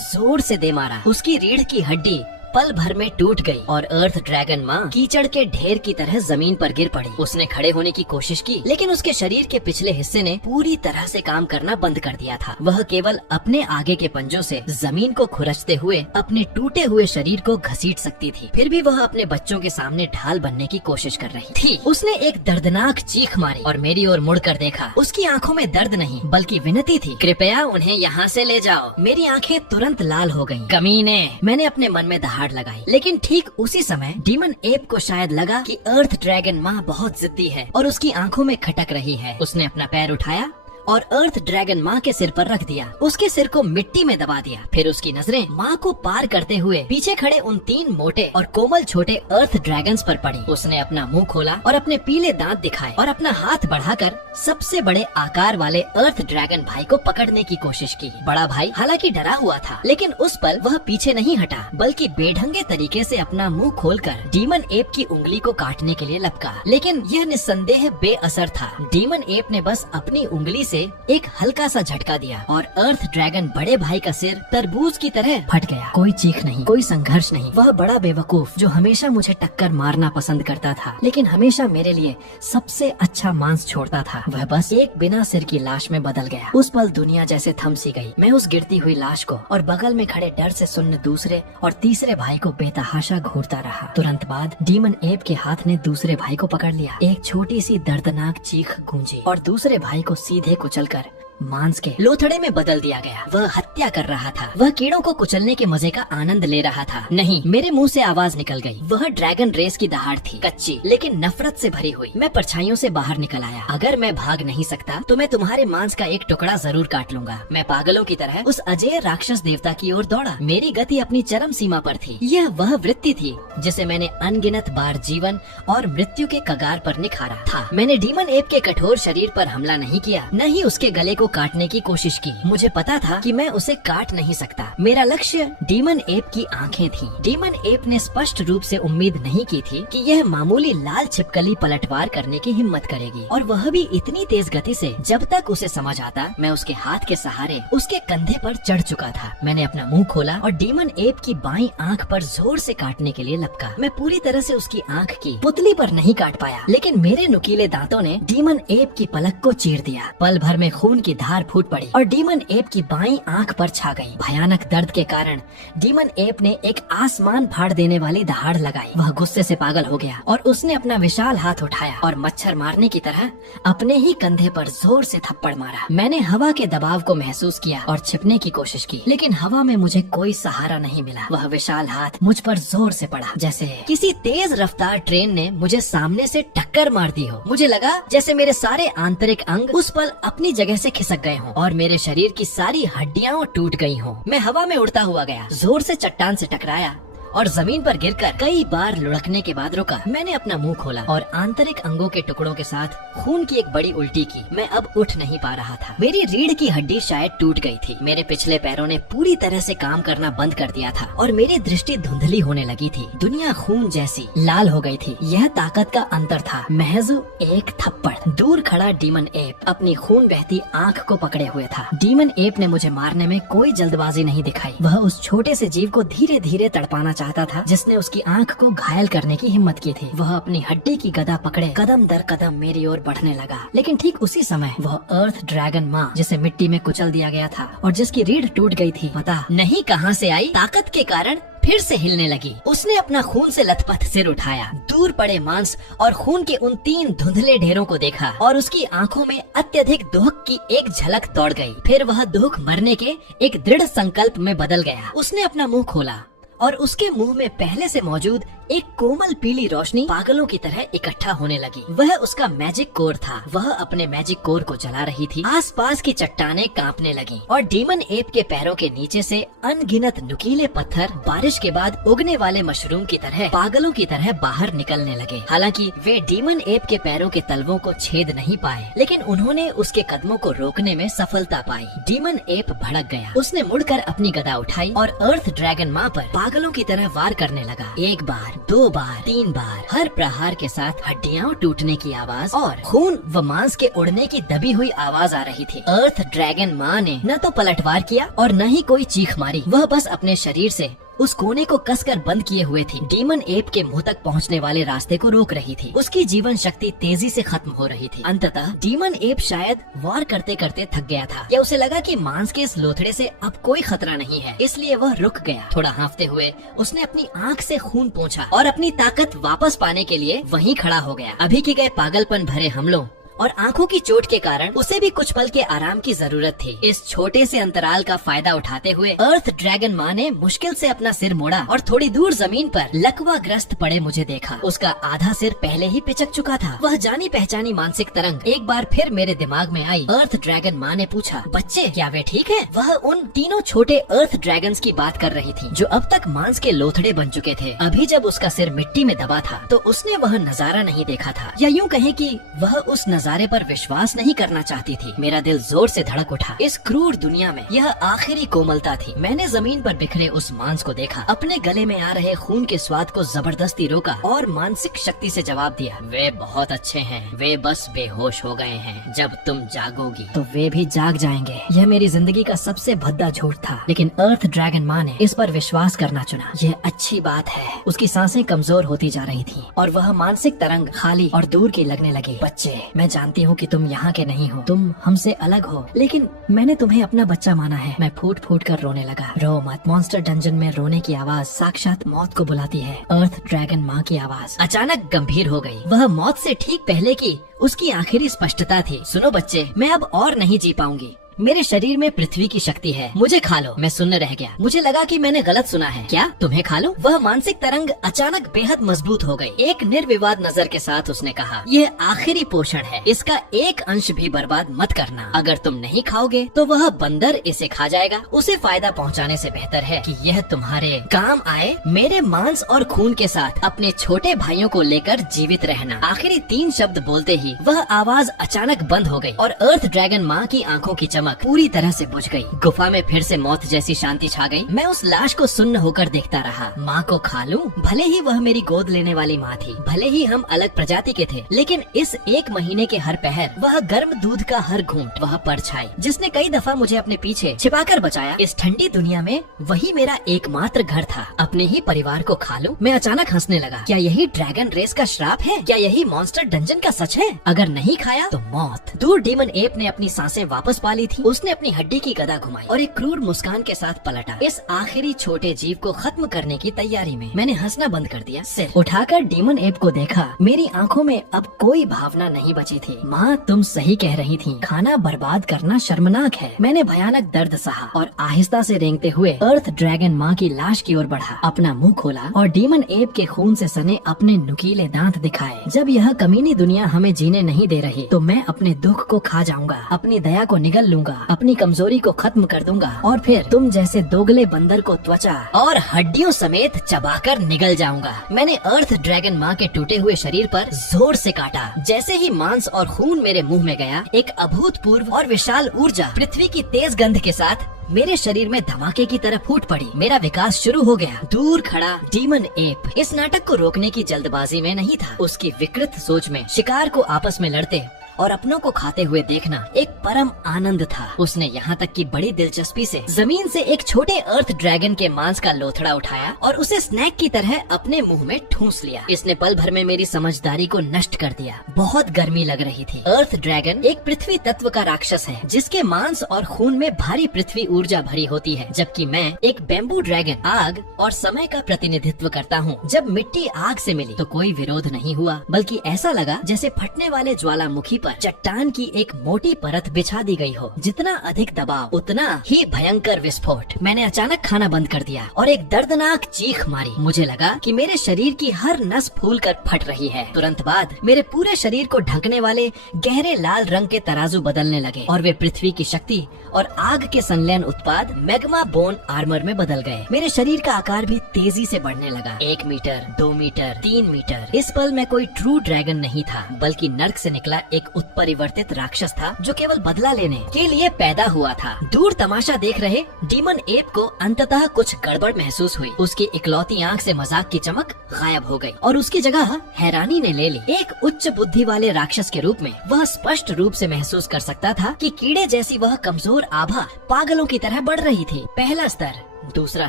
जोर से दे मारा। उसकी रीढ़ की हड्डी पल भर में टूट गई और अर्थ ड्रैगन माँ कीचड़ के ढेर की तरह जमीन पर गिर पड़ी। उसने खड़े होने की कोशिश की, लेकिन उसके शरीर के पिछले हिस्से ने पूरी तरह से काम करना बंद कर दिया था। वह केवल अपने आगे के पंजों से जमीन को खुरचते हुए अपने टूटे हुए शरीर को घसीट सकती थी। फिर भी वह अपने बच्चों के सामने ढाल बनने की कोशिश कर रही थी। उसने एक दर्दनाक चीख मारी और मेरी ओर मुड़कर देखा। उसकी आंखों में दर्द नहीं बल्कि विनती थी, कृपया उन्हें यहाँ से ले जाओ। मेरी आंखें तुरंत लाल हो गयी। कमीने, मैंने अपने मन में दहाड़ लगाई। लेकिन ठीक उसी समय डीमन एप को शायद लगा कि अर्थ ड्रैगन माँ बहुत जिद्दी है और उसकी आंखों में खटक रही है। उसने अपना पैर उठाया और अर्थ ड्रैगन माँ के सिर पर रख दिया। उसके सिर को मिट्टी में दबा दिया। फिर उसकी नजरें माँ को पार करते हुए पीछे खड़े उन 3 मोटे और कोमल छोटे अर्थ ड्रैगन्स पर पड़ी। उसने अपना मुंह खोला और अपने पीले दांत दिखाए और अपना हाथ बढ़ाकर सबसे बड़े आकार वाले अर्थ ड्रैगन भाई को पकड़ने की कोशिश की। बड़ा भाई हालांकि डरा हुआ था, लेकिन उस पल वह पीछे नहीं हटा बल्कि बेढंगे तरीके से अपना मुंह खोलकर डीमन एप की उंगली को काटने के लिए लपका। लेकिन यह निस्संदेह बेअसर था। डीमन एप ने बस अपनी उंगली से एक हल्का सा झटका दिया और अर्थ ड्रैगन बड़े भाई का सिर तरबूज की तरह फट गया। कोई चीख नहीं, कोई संघर्ष नहीं। वह बड़ा बेवकूफ जो हमेशा मुझे टक्कर मारना पसंद करता था, लेकिन हमेशा मेरे लिए सबसे अच्छा मांस छोड़ता था, वह बस एक बिना सिर की लाश में बदल गया। उस पल दुनिया जैसे थम सी गई। मैं उस गिरती हुई लाश को और बगल में खड़े डर से सुन्न दूसरे और तीसरे भाई को बेतहाशा घूरता रहा। तुरंत बाद डीमन एप के हाथ ने दूसरे भाई को पकड़ लिया। एक छोटी सी दर्दनाक चीख गूंजी और दूसरे भाई को सीधे कुचलकर मांस के लोथड़े में बदल दिया गया। वह हत्या कर रहा था। वह कीड़ों को कुचलने के मजे का आनंद ले रहा था। नहीं, मेरे मुंह से आवाज निकल गई। वह ड्रैगन रेस की दहाड़ थी, कच्ची लेकिन नफरत से भरी हुई। मैं परछाइयों से बाहर निकल आया। अगर मैं भाग नहीं सकता तो मैं तुम्हारे मांस का एक टुकड़ा जरूर काट लूंगा। मैं पागलों की तरह उस अजय राक्षस देवता की ओर दौड़ा। मेरी गति अपनी चरम सीमा पर थी। यह वह वृत्ति थी जिसे मैंने अनगिनत बार जीवन और मृत्यु के कगार पर निखारा था। मैंने डीमन एप के कठोर शरीर पर हमला नहीं किया, न ही उसके गले को काटने की कोशिश की। मुझे पता था कि मैं उसे काट नहीं सकता। मेरा लक्ष्य डीमन एप की आंखें थी। डीमन एप ने स्पष्ट रूप से उम्मीद नहीं की थी कि यह मामूली लाल छिपकली पलटवार करने की हिम्मत करेगी, और वह भी इतनी तेज गति से। जब तक उसे समझ आता, मैं उसके हाथ के सहारे उसके कंधे पर चढ़ चुका था। मैंने अपना मुंह खोला और डीमन एप की बाईं आंख पर जोर से काटने के लिए लपका। मैं पूरी तरह से उसकी आंख की पुतली पर नहीं काट पाया, लेकिन मेरे नुकीले दांतों ने डीमन एप की पलक को चीर दिया। पल भर में खून की धार फूट पड़ी और डीमन एप की बाईं आंख पर छा गई। भयानक दर्द के कारण डीमन एप ने एक आसमान फाड़ देने वाली दहाड़ लगाई। वह गुस्से से पागल हो गया और उसने अपना विशाल हाथ उठाया और मच्छर मारने की तरह अपने ही कंधे पर जोर से थप्पड़ मारा। मैंने हवा के दबाव को महसूस किया और छिपने की कोशिश की, लेकिन हवा में मुझे कोई सहारा नहीं मिला। वह विशाल हाथ मुझ पर जोर से पड़ा, जैसे किसी तेज रफ्तार ट्रेन ने मुझे सामने से टक्कर मार दी हो। मुझे लगा जैसे मेरे सारे आंतरिक अंग उस पल अपनी जगह से खिसक गए हों और मेरे शरीर की सारी हड्डियां टूट गई हों। मैं हवा में उड़ता हुआ गया, जोर से चट्टान से टकराया और जमीन पर गिरकर कई बार लुढ़कने के बाद रुका। मैंने अपना मुंह खोला और आंतरिक अंगों के टुकड़ों के साथ खून की एक बड़ी उल्टी की। मैं अब उठ नहीं पा रहा था। मेरी रीढ़ की हड्डी शायद टूट गई थी। मेरे पिछले पैरों ने पूरी तरह से काम करना बंद कर दिया था और मेरी दृष्टि धुंधली होने लगी थी। दुनिया खून जैसी लाल हो गई थी। यह ताकत का अंतर था, महज एक थप्पड़। दूर खड़ा डीमन एप अपनी खून बहती आंख को पकड़े हुए था। डीमन एप ने मुझे मारने में कोई जल्दबाजी नहीं दिखाई। वह उस छोटे से जीव को धीरे धीरे तड़पाना चाहता था जिसने उसकी आंख को घायल करने की हिम्मत की थी। वह अपनी हड्डी की गदा पकड़े कदम दर कदम मेरी ओर बढ़ने लगा, लेकिन ठीक उसी समय वह अर्थ ड्रैगन माँ, जिसे मिट्टी में कुचल दिया गया था और जिसकी रीढ़ टूट गई थी, पता नहीं कहां से आई ताकत के कारण फिर से हिलने लगी। उसने अपना खून से लथपथ सिर उठाया, दूर पड़े मांस और खून के उन 3 धुंधले ढेरों को देखा और उसकी आंखों में अत्यधिक दुख की एक झलक दौड़ गई। फिर वह दुख मरने के एक दृढ़ संकल्प में बदल गया। उसने अपना मुंह खोला और उसके मुंह में पहले से मौजूद एक कोमल पीली रोशनी पागलों की तरह इकट्ठा होने लगी। वह उसका मैजिक कोर था। वह अपने मैजिक कोर को जला रही थी। आसपास की चट्टानें कांपने लगीं और डीमन एप के पैरों के नीचे से अनगिनत नुकीले पत्थर बारिश के बाद उगने वाले मशरूम की तरह पागलों की तरह बाहर निकलने लगे। हालांकि वे डीमन एप के पैरों के तलवों को छेद नहीं पाए, लेकिन उन्होंने उसके कदमों को रोकने में सफलता पाई। डीमन एप भड़क गया। उसने मुड़कर अपनी गदा उठाई और अर्थ ड्रैगन माँ पर पागलों की तरह वार करने लगा। 1 बार, 2 बार, 3 बार। हर प्रहार के साथ हड्डियां टूटने की आवाज और खून व मांस के उड़ने की दबी हुई आवाज आ रही थी। अर्थ ड्रैगन माँ ने न तो पलटवार किया और न ही कोई चीख मारी। वह बस अपने शरीर से उस कोने को कसकर बंद किए हुए थी। डीमन एप के मुंह तक पहुंचने वाले रास्ते को रोक रही थी। उसकी जीवन शक्ति तेजी से खत्म हो रही थी। अंततः डीमन एप शायद वार करते करते थक गया था या उसे लगा कि मांस के इस लोथड़े से अब कोई खतरा नहीं है, इसलिए वह रुक गया। थोड़ा हाँफते हुए उसने अपनी आंख से खून पोंछा और अपनी ताकत वापस पाने के लिए वहीं खड़ा हो गया। अभी के गए पागलपन भरे हमलों और आंखों की चोट के कारण उसे भी कुछ पल के आराम की जरूरत थी। इस छोटे से अंतराल का फायदा उठाते हुए अर्थ ड्रैगन माँ ने मुश्किल से अपना सिर मोड़ा और थोड़ी दूर जमीन पर लकवा ग्रस्त पड़े मुझे देखा। उसका आधा सिर पहले ही पिचक चुका था। वह जानी पहचानी मानसिक तरंग एक बार फिर मेरे दिमाग में आई। अर्थ ड्रैगन माँ ने पूछा, बच्चे क्या वे ठीक है? वह उन तीनों छोटे अर्थ ड्रैगन्स की बात कर रही थी जो अब तक मांस के लोथड़े बन चुके थे। अभी जब उसका सिर मिट्टी में दबा था तो उसने वह नजारा नहीं देखा था, या यूँ कहे कि वह उस नजारे पर विश्वास नहीं करना चाहती थी। मेरा दिल जोर से धड़क उठा। इस क्रूर दुनिया में यह आखिरी कोमलता थी। मैंने जमीन पर बिखरे उस मांस को देखा, अपने गले में आ रहे खून के स्वाद को जबरदस्ती रोका और मानसिक शक्ति से जवाब दिया, वे बहुत अच्छे हैं, वे बस बेहोश हो गए हैं। जब तुम जागोगी तो वे भी जाग जाएंगे। यह मेरी जिंदगी का सबसे भद्दा झूठ था, लेकिन अर्थ ड्रैगन माँ ने इस पर विश्वास करना चुना। यह अच्छी बात है। उसकी सांसें कमजोर होती जा रही थी और वह मानसिक तरंग खाली और दूर की लगने लगी। बच्चे, मैं जानती हूँ कि तुम यहाँ के नहीं हो, तुम हमसे अलग हो, लेकिन मैंने तुम्हें अपना बच्चा माना है। मैं फूट फूट कर रोने लगा। रो मत। मॉन्स्टर डंजन में रोने की आवाज साक्षात मौत को बुलाती है। अर्थ ड्रैगन माँ की आवाज अचानक गंभीर हो गई। वह मौत से ठीक पहले की उसकी आखिरी स्पष्टता थी। सुनो बच्चे, मैं अब और नहीं जी पाऊंगी। मेरे शरीर में पृथ्वी की शक्ति है, मुझे खा लो। मैं सुन्न रह गया। मुझे लगा कि मैंने गलत सुना है। क्या तुम्हें खा लो? वह मानसिक तरंग अचानक बेहद मजबूत हो गई। एक निर्विवाद नजर के साथ उसने कहा, यह आखिरी पोषण है, इसका एक अंश भी बर्बाद मत करना। अगर तुम नहीं खाओगे तो वह बंदर इसे खा जाएगा। उसे फायदा पहुंचाने से बेहतर है कि यह तुम्हारे काम आए। मेरे मांस और खून के साथ अपने छोटे भाइयों को लेकर जीवित रहना। आखिरी 3 शब्द बोलते ही वह आवाज अचानक बंद हो गई और अर्थ ड्रैगन माँ की आंखों की चमक पूरी तरह से बुझ गई। गुफा में फिर से मौत जैसी शांति छा गई। मैं उस लाश को सुन्न होकर देखता रहा। माँ को खा लूं? भले ही वह मेरी गोद लेने वाली माँ थी, भले ही हम अलग प्रजाति के थे, लेकिन इस 1 महीने के हर पहर, वह गर्म दूध का हर घूंट, वह परछाई जिसने कई दफा मुझे अपने पीछे छिपाकर बचाया, इस ठंडी दुनिया में वही मेरा एकमात्र घर था। अपने ही परिवार को खा लूं? मैं अचानक हंसने लगा। क्या यही ड्रैगन रेस का श्राप है? क्या यही मॉन्स्टर डंजन का सच है? अगर नहीं खाया तो मौत। दूर डीमन एप ने अपनी सांसें वापस पा ली थी। उसने अपनी हड्डी की गदा घुमाई और एक क्रूर मुस्कान के साथ पलटा। इस आखिरी छोटे जीव को खत्म करने की तैयारी में मैंने हंसना बंद कर दिया। सिर उठाकर डीमन एप को देखा। मेरी आंखों में अब कोई भावना नहीं बची थी। माँ, तुम सही कह रही थी, खाना बर्बाद करना शर्मनाक है। मैंने भयानक दर्द सहा और आहिस्ता से रेंगते हुए अर्थ ड्रैगन माँ की लाश की ओर बढ़ा। अपना मुंह खोला और डीमन एप के खून से सने अपने नुकीले दांत दिखाए। जब यह कमीनी दुनिया हमें जीने नहीं दे रही तो मैं अपने दुख को खा जाऊंगा, अपनी दया को निगल लूंगा, अपनी कमजोरी को खत्म कर दूंगा और फिर तुम जैसे दोगले बंदर को त्वचा और हड्डियों समेत चबाकर निगल जाऊंगा। मैंने अर्थ ड्रैगन माँ के टूटे हुए शरीर पर जोर से काटा। जैसे ही मांस और खून मेरे मुंह में गया, एक अभूतपूर्व और विशाल ऊर्जा पृथ्वी की तेज गंध के साथ मेरे शरीर में धमाके की तरह फूट पड़ी। मेरा विकास शुरू हो गया। दूर खड़ा डीमन एप इस नाटक को रोकने की जल्दबाजी में नहीं था। उसकी विकृत सोच में शिकार को आपस में लड़ते और अपनों को खाते हुए देखना एक परम आनंद था। उसने यहाँ तक कि बड़ी दिलचस्पी से जमीन से एक छोटे अर्थ ड्रैगन के मांस का लोथड़ा उठाया और उसे स्नैक की तरह अपने मुंह में ठूंस लिया। इसने पल भर में मेरी समझदारी को नष्ट कर दिया। बहुत गर्मी लग रही थी। अर्थ ड्रैगन एक पृथ्वी तत्व का राक्षस है जिसके मांस और खून में भारी पृथ्वी ऊर्जा भरी होती है, जबकि मैं एक बैम्बू ड्रैगन आग और समय का प्रतिनिधित्व करता हूँ। जब मिट्टी आग से मिली तो कोई विरोध नहीं हुआ, बल्कि ऐसा लगा जैसे फटने वाले ज्वालामुखी पर चट्टान की एक मोटी परत बिछा दी गई हो। जितना अधिक दबाव उतना ही भयंकर विस्फोट। मैंने अचानक खाना बंद कर दिया और एक दर्दनाक चीख मारी। मुझे लगा कि मेरे शरीर की हर नस फूलकर फट रही है। तुरंत बाद मेरे पूरे शरीर को ढकने वाले गहरे लाल रंग के तराजू बदलने लगे और वे पृथ्वी की शक्ति और आग के संलयन उत्पाद मैग्मा बोन आर्मर में बदल गए। मेरे शरीर का आकार भी तेजी से बढ़ने लगा। 1 मीटर, 2 मीटर, 3 मीटर। इस पल में कोई ट्रू ड्रैगन नहीं था, बल्कि नर्क से निकला एक उत्परिवर्तित राक्षस था जो केवल बदला लेने के लिए पैदा हुआ था। दूर तमाशा देख रहे डीमन एप को अंततः कुछ गड़बड़ महसूस हुई। उसकी इकलौती आंख से मजाक की चमक गायब हो गई और उसकी जगह हैरानी ने ले ली। एक उच्च बुद्धि वाले राक्षस के रूप में वह स्पष्ट रूप से महसूस कर सकता था कि कीड़े जैसी वह कमजोर आभा पागलों की तरह बढ़ रही थी। पहला स्तर, दूसरा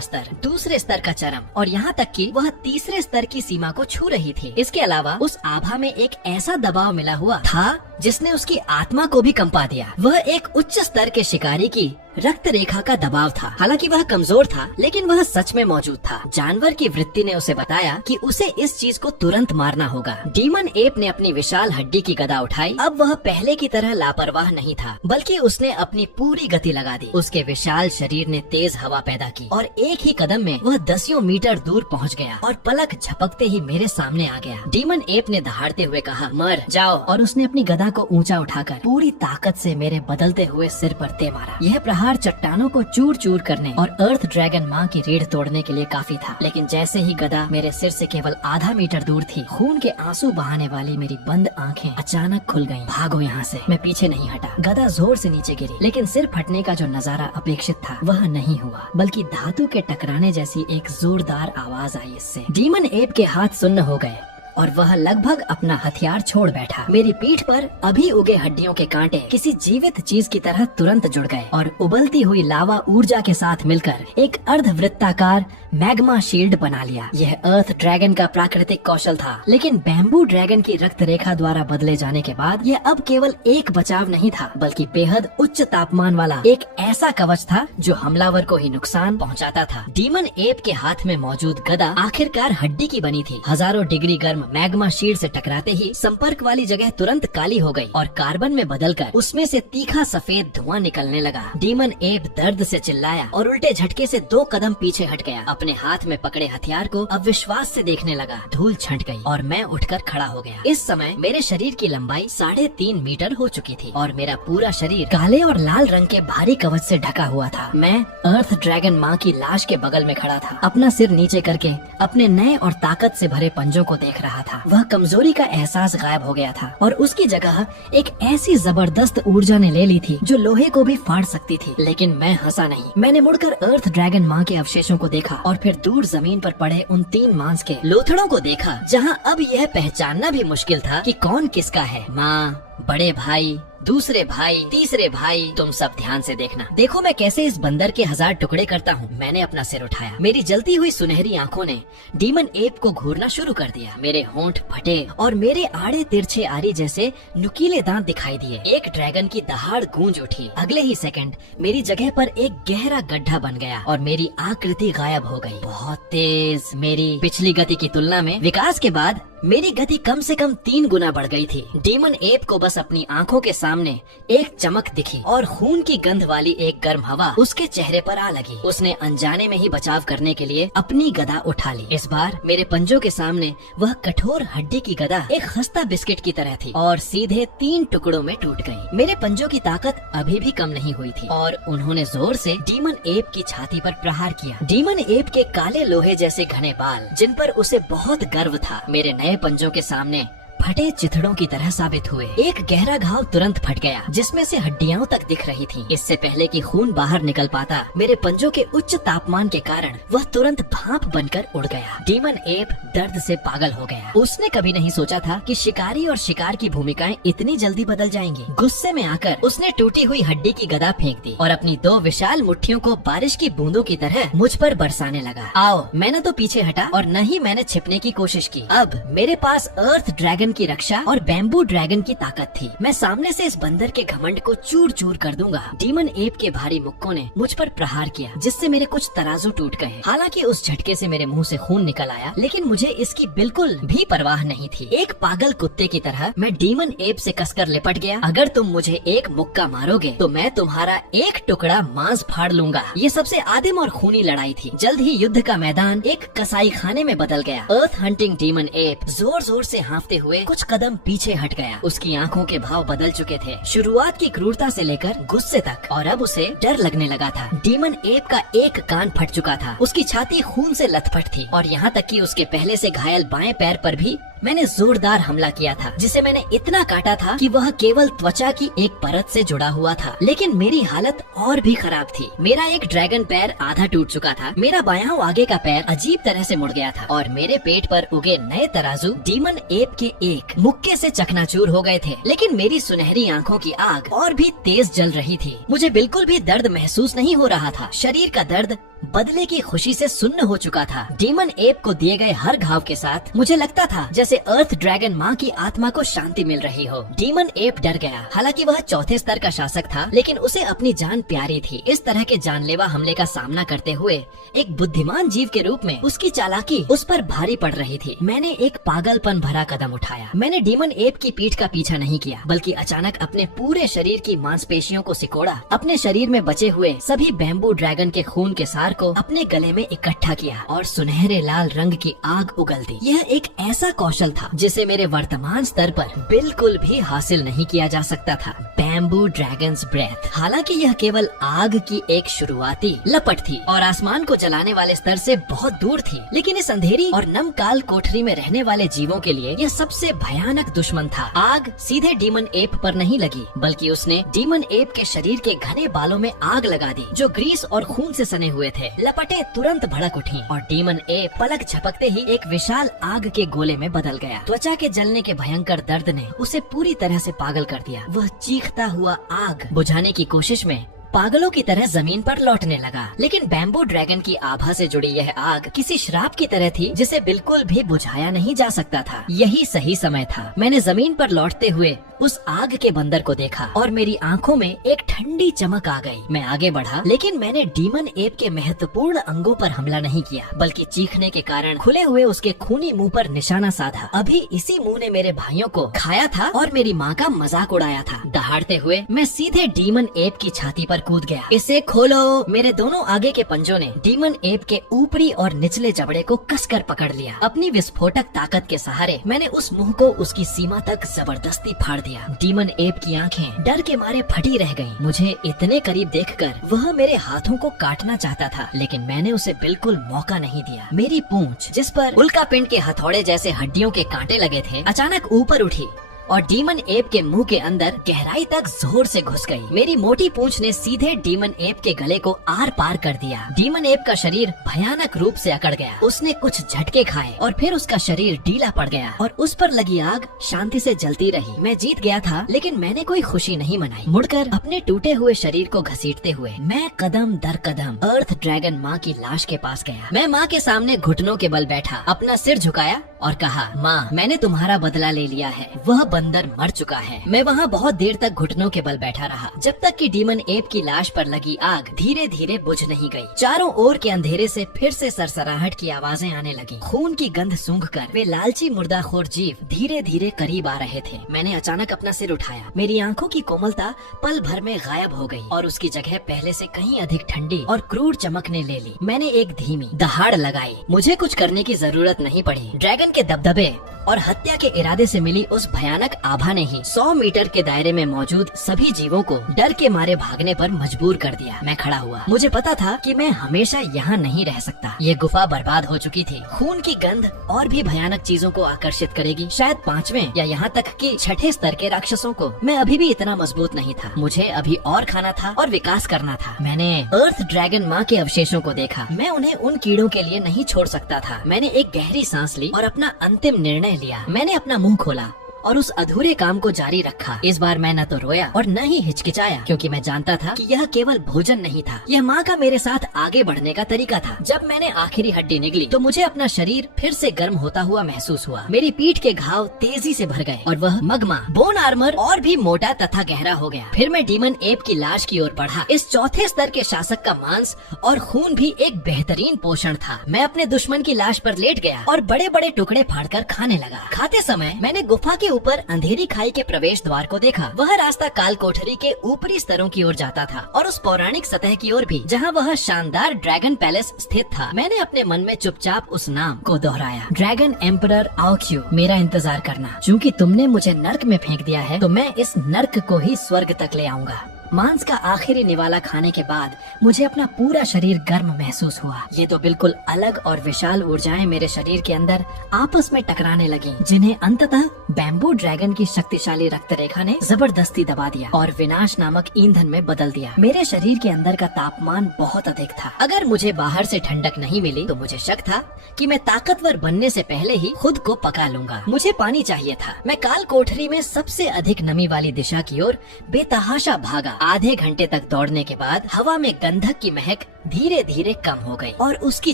स्तर, दूसरे स्तर का चरम और यहाँ तक कि वह तीसरे स्तर की सीमा को छू रही थी। इसके अलावा उस आभा में एक ऐसा दबाव मिला हुआ था जिसने उसकी आत्मा को भी कंपा दिया। वह एक उच्च स्तर के शिकारी की रक्त रेखा का दबाव था। हालांकि वह कमजोर था, लेकिन वह सच में मौजूद था। जानवर की वृत्ति ने उसे बताया कि उसे इस चीज को तुरंत मारना होगा। डीमन एप ने अपनी विशाल हड्डी की गदा उठाई। अब वह पहले की तरह लापरवाह नहीं था, बल्कि उसने अपनी पूरी गति लगा दी। उसके विशाल शरीर ने तेज हवा पैदा की और एक ही कदम में वह 10 मीटर दूर पहुंच गया और पलक झपकते ही मेरे सामने आ गया। डीमन एप ने दहाड़ते हुए कहा, मर जाओ, और उसने अपनी गदा को ऊंचा उठाकर पूरी ताकत से मेरे बदलते हुए सिर पर दे मारा। यह प्रहार चट्टानों को चूर चूर करने और अर्थ ड्रैगन माँ की रीढ़ तोड़ने के लिए काफी था। लेकिन जैसे ही गदा मेरे सिर से केवल आधा मीटर दूर थी, खून के आंसू बहाने वाली मेरी बंद आंखें अचानक खुल गईं। भागो यहाँ से। मैं पीछे नहीं हटा। गदा जोर से नीचे गिरी, लेकिन सिर फटने का जो नजारा अपेक्षित था वह नहीं हुआ, बल्कि धातु के टकराने जैसी एक जोरदार आवाज आई इससे। डीमन एप के हाथ सुन्न हो गए और वह लगभग अपना हथियार छोड़ बैठा। मेरी पीठ पर अभी उगे हड्डियों के कांटे किसी जीवित चीज की तरह तुरंत जुड़ गए और उबलती हुई लावा ऊर्जा के साथ मिलकर एक अर्धवृत्ताकार मैग्मा शील्ड बना लिया। यह अर्थ ड्रैगन का प्राकृतिक कौशल था, लेकिन बैम्बू ड्रैगन की रक्त रेखा द्वारा बदले जाने के बाद यह अब केवल एक बचाव नहीं था, बल्कि बेहद उच्च तापमान वाला एक ऐसा कवच था जो हमलावर को ही नुकसान पहुंचाता था। डीमन एप के हाथ में मौजूद गदा आखिरकार हड्डी की बनी थी। हजारों डिग्री गर्म मैग्मा शील्ड से टकराते ही संपर्क वाली जगह तुरंत काली हो गई और कार्बन में बदलकर उसमें से तीखा सफेद धुआं निकलने लगा। डीमन एप दर्द से चिल्लाया और उल्टे झटके से 2 कदम पीछे हट गया। अपने हाथ में पकड़े हथियार को अविश्वास से देखने लगा। धूल छंट गई और मैं उठकर खड़ा हो गया। इस समय मेरे शरीर की लंबाई 3.5 मीटर हो चुकी थी और मेरा पूरा शरीर काले और लाल रंग के भारी कवच से ढका हुआ था। मैं अर्थ ड्रैगन माँ की लाश के बगल में खड़ा था, अपना सिर नीचे करके अपने नए और ताकत से भरे पंजों को देख रहा था। वह कमजोरी का एहसास गायब हो गया था और उसकी जगह एक ऐसी जबरदस्त ऊर्जा ने ले ली थी जो लोहे को भी फाड़ सकती थी। लेकिन मैं हंसा नहीं। मैंने मुड़कर अर्थ ड्रैगन माँ के अवशेषों को देखा और फिर दूर जमीन पर पड़े उन 3 मांस के लोथड़ों को देखा, जहाँ अब यह पहचानना भी मुश्किल था कि कौन किसका है। माँ, बड़े भाई, दूसरे भाई, तीसरे भाई, तुम सब ध्यान से देखना। देखो मैं कैसे इस बंदर के 1000 टुकड़े करता हूँ। मैंने अपना सिर उठाया। मेरी जलती हुई सुनहरी आंखों ने डीमन एप को घूरना शुरू कर दिया। मेरे होंठ फटे और मेरे आड़े तिरछे आरी जैसे नुकीले दांत दिखाई दिए। एक ड्रैगन की दहाड़ गूंज उठी। अगले ही सेकंड मेरी जगह पर एक गहरा गड्ढा बन गया और मेरी आकृति गायब हो गई। बहुत तेज। मेरी पिछली गति की तुलना में विकास के बाद मेरी गति कम से कम 3 गुना बढ़ गई थी। डीमन एप को बस अपनी आंखों के सामने एक चमक दिखी और खून की गंध वाली एक गर्म हवा उसके चेहरे पर आ लगी। उसने अनजाने में ही बचाव करने के लिए अपनी गदा उठा ली। इस बार मेरे पंजों के सामने वह कठोर हड्डी की गदा एक खस्ता बिस्किट की तरह थी और सीधे 3 टुकड़ों में टूट गई। मेरे पंजों की ताकत अभी भी कम नहीं हुई थी और उन्होंने जोर से डीमन एप की छाती पर प्रहार किया। डीमन एप के काले लोहे जैसे घने बाल, जिन पर उसे बहुत गर्व था, मेरे नए पंजों के सामने फटे चिथड़ों की तरह साबित हुए। एक गहरा घाव तुरंत फट गया जिसमें से हड्डियां तक दिख रही थीं। इससे पहले कि खून बाहर निकल पाता, मेरे पंजों के उच्च तापमान के कारण वह तुरंत भाप बनकर उड़ गया। डीमन एप दर्द से पागल हो गया। उसने कभी नहीं सोचा था कि शिकारी और शिकार की भूमिकाएं इतनी जल्दी बदल जाएंगी। गुस्से में आकर उसने टूटी हुई हड्डी की गदा फेंक दी और अपनी 2 विशाल मुट्ठियों को बारिश की बूंदों की तरह मुझ पर बरसाने लगा। आओ, मैंने तो पीछे हटा और न ही मैंने छिपने की कोशिश की। अब मेरे पास अर्थ ड्रैगन की रक्षा और बैम्बू ड्रैगन की ताकत थी। मैं सामने से इस बंदर के घमंड को चूर चूर कर दूंगा। डीमन एप के भारी मुक्कों ने मुझ पर प्रहार किया जिससे मेरे कुछ तराजू टूट गए। हालांकि उस झटके से मेरे मुंह से खून निकल आया, लेकिन मुझे इसकी बिल्कुल भी परवाह नहीं थी। एक पागल कुत्ते की तरह मैं डीमन एप से कसकर लिपट गया। अगर तुम मुझे एक मुक्का मारोगे तो मैं तुम्हारा एक टुकड़ा मांस फाड़ लूंगा। ये सबसे आदिम और खूनी लड़ाई थी। जल्द ही युद्ध का मैदान एक कसाई खाने में बदल गया। अर्थ हंटिंग डीमन एप जोर जोर से हाँफते हुए कुछ कदम पीछे हट गया। उसकी आंखों के भाव बदल चुके थे, शुरुआत की क्रूरता से लेकर गुस्से तक, और अब उसे डर लगने लगा था। डीमन एप का एक कान फट चुका था, उसकी छाती खून से लथपथ थी और यहाँ तक कि उसके पहले से घायल बाएं पैर पर भी मैंने जोरदार हमला किया था, जिसे मैंने इतना काटा था कि वह केवल त्वचा की एक परत से जुड़ा हुआ था। लेकिन मेरी हालत और भी खराब थी। मेरा एक ड्रैगन पैर आधा टूट चुका था, मेरा बायां आगे का पैर अजीब तरह से मुड़ गया था और मेरे पेट पर उगे नए तराजू डीमन एप के एक मुक्के से चकनाचूर हो गए थे। लेकिन मेरी सुनहरी आंखों की आग और भी तेज जल रही थी। मुझे बिल्कुल भी दर्द महसूस नहीं हो रहा था। शरीर का दर्द बदले की खुशी से सुन्न हो चुका था। डीमन एप को दिए गए हर घाव के साथ मुझे लगता था जैसे अर्थ ड्रैगन माँ की आत्मा को शांति मिल रही हो। डीमन एप डर गया। हालांकि वह 4थे स्तर का शासक था, लेकिन उसे अपनी जान प्यारी थी। इस तरह के जानलेवा हमले का सामना करते हुए एक बुद्धिमान जीव के रूप में उसकी चालाकी उस पर भारी पड़ रही थी। मैंने एक पागलपन भरा कदम उठाया। मैंने डीमन एप की पीठ का पीछा नहीं किया, बल्कि अचानक अपने पूरे शरीर की मांसपेशियों को सिकोड़ा। अपने शरीर में बचे हुए सभी बैम्बू ड्रैगन के खून के सार को अपने गले में इकट्ठा किया और सुनहरे लाल रंग की आग उगल दी। यह एक ऐसा कौशल था जिसे मेरे वर्तमान स्तर पर बिल्कुल भी हासिल नहीं किया जा सकता था। Bamboo dragon's breath. हालांकि यह केवल आग की एक शुरुआती लपट थी और आसमान को जलाने वाले स्तर से बहुत दूर थी, लेकिन इस अंधेरी और नमकाल कोठरी में रहने वाले जीवों के लिए यह सबसे भयानक दुश्मन था। आग सीधे डीमन एप पर नहीं लगी, बल्कि उसने डीमन एप के शरीर के घने बालों में आग लगा दी, जो ग्रीस और खून से सने हुए थे। लपटें तुरंत भड़क उठी और डीमन एप पलक झपकते ही एक विशाल आग के गोले में बदल गया। त्वचा के जलने के भयंकर दर्द ने उसे पूरी तरह से पागल कर दिया। वह चीखता हुआ आग बुझाने की कोशिश में पागलों की तरह जमीन पर लौटने लगा। लेकिन बैम्बू ड्रैगन की आभा से जुड़ी यह आग किसी श्राप की तरह थी जिसे बिल्कुल भी बुझाया नहीं जा सकता था। यही सही समय था। मैंने जमीन पर लौटते हुए उस आग के बंदर को देखा और मेरी आंखों में एक ठंडी चमक आ गई। मैं आगे बढ़ा, लेकिन मैंने डीमन एप के महत्वपूर्ण अंगों पर हमला नहीं किया, बल्कि चीखने के कारण खुले हुए उसके खूनी मुंह पर निशाना साधा। अभी इसी मुंह ने मेरे भाइयों को खाया था और मेरी माँ का मजाक उड़ाया था। दहाड़ते हुए मैं सीधे डीमन एप की छाती पर कूद गया। इसे खोलो। मेरे दोनों आगे के पंजों ने डीमन एप के ऊपरी और निचले जबड़े को कसकर पकड़ लिया। अपनी विस्फोटक ताकत के सहारे मैंने उस मुंह को उसकी सीमा तक जबरदस्ती फाड़ दिया। डीमन एप की आंखें डर के मारे फटी रह गईं। मुझे इतने करीब देखकर वह मेरे हाथों को काटना चाहता था, लेकिन मैंने उसे बिल्कुल मौका नहीं दिया। मेरी पूंछ, जिस पर उल्का पिंड के हथौड़े जैसे हड्डियों के कांटे लगे थे, अचानक ऊपर उठी और डीमन एप के मुंह के अंदर गहराई तक जोर से घुस गई। मेरी मोटी पूंछ ने सीधे डीमन एप के गले को आर पार कर दिया। डीमन एप का शरीर भयानक रूप से अकड़ गया। उसने कुछ झटके खाए और फिर उसका शरीर ढीला पड़ गया और उस पर लगी आग शांति से जलती रही। मैं जीत गया था, लेकिन मैंने कोई खुशी नहीं मनाई। मुड़कर अपने टूटे हुए शरीर को घसीटते हुए मैं कदम दर कदम अर्थ ड्रैगन माँ की लाश के पास गया। मैं माँ के सामने घुटनों के बल बैठा, अपना सिर झुकाया और कहा, माँ, मैंने तुम्हारा बदला ले लिया है। वह बंदर मर चुका है। मैं वहाँ बहुत देर तक घुटनों के बल बैठा रहा, जब तक कि डीमन एप की लाश पर लगी आग धीरे धीरे बुझ नहीं गई। चारों ओर के अंधेरे से फिर से सरसराहट की आवाजें आने लगी। खून की गंध सूंघकर वे लालची मुर्दाखोर जीव धीरे धीरे करीब आ रहे थे। मैंने अचानक अपना सिर उठाया। मेरी आंखों की कोमलता पल भर में गायब हो गई और उसकी जगह पहले से कहीं अधिक ठंडी और क्रूर चमक ने ले ली। मैंने एक धीमी दहाड़ लगाई। मुझे कुछ करने की जरूरत नहीं पड़ी। ड्रैगन के दबदबे और हत्या के इरादे से मिली उस भयानक भयानक आभा ने ही 100 मीटर के दायरे में मौजूद सभी जीवों को डर के मारे भागने पर मजबूर कर दिया। मैं खड़ा हुआ। मुझे पता था कि मैं हमेशा यहाँ नहीं रह सकता। ये गुफा बर्बाद हो चुकी थी। खून की गंध और भी भयानक चीजों को आकर्षित करेगी, शायद 5वें या यहाँ तक कि 6ठे स्तर के राक्षसों को। मैं अभी भी इतना मजबूत नहीं था। मुझे अभी और खाना था और विकास करना था। मैंने अर्थ ड्रैगन माँ के अवशेषों को देखा। मैं उन्हें उन कीड़ों के लिए नहीं छोड़ सकता था। मैंने एक गहरी सांस ली और अपना अंतिम निर्णय लिया। मैंने अपना मुंह खोला और उस अधूरे काम को जारी रखा। इस बार मैं न तो रोया और न ही हिचकिचाया, क्योंकि मैं जानता था कि यह केवल भोजन नहीं था, यह माँ का मेरे साथ आगे बढ़ने का तरीका था। जब मैंने आखिरी हड्डी निगली तो मुझे अपना शरीर फिर से गर्म होता हुआ महसूस हुआ। मेरी पीठ के घाव तेजी से भर गए और वह मगमा बोन आर्मर और भी मोटा तथा गहरा हो गया। फिर मैं डीमन एप की लाश की ओर बढ़ा। इस चौथे स्तर के शासक का मांस और खून भी एक बेहतरीन पोषण था। मैं अपने दुश्मन की लाश पर लेट गया और बड़े बड़े टुकड़े फाड़कर खाने लगा। खाते समय मैंने गुफा के ऊपर अंधेरी खाई के प्रवेश द्वार को देखा। वह रास्ता काल कोठरी के ऊपरी स्तरों की ओर जाता था और उस पौराणिक सतह की ओर भी, जहाँ वह शानदार ड्रैगन पैलेस स्थित था। मैंने अपने मन में चुपचाप उस नाम को दोहराया, ड्रैगन एम्परर आउक्यू। मेरा इंतजार करना, चूँकि तुमने मुझे नर्क में फेंक दिया है तो मैं इस नर्क को ही स्वर्ग तक ले आऊंगा। मांस का आखिरी निवाला खाने के बाद मुझे अपना पूरा शरीर गर्म महसूस हुआ। ये तो बिल्कुल अलग और विशाल ऊर्जाएं मेरे शरीर के अंदर आपस में टकराने लगी, जिन्हें अंततः बैम्बू ड्रैगन की शक्तिशाली रक्त रेखा ने जबरदस्ती दबा दिया और विनाश नामक ईंधन में बदल दिया। मेरे शरीर के अंदर का तापमान बहुत अधिक था। अगर मुझे बाहर से ठंडक नहीं मिली तो मुझे शक था कि मैं ताकतवर बनने से पहले ही खुद को पका लूंगा। मुझे पानी चाहिए था। मैं काल कोठरी में सबसे अधिक नमी वाली दिशा की ओर बेतहाशा भागा। आधे घंटे तक दौड़ने के बाद हवा में गंधक की महक धीरे धीरे कम हो गई और उसकी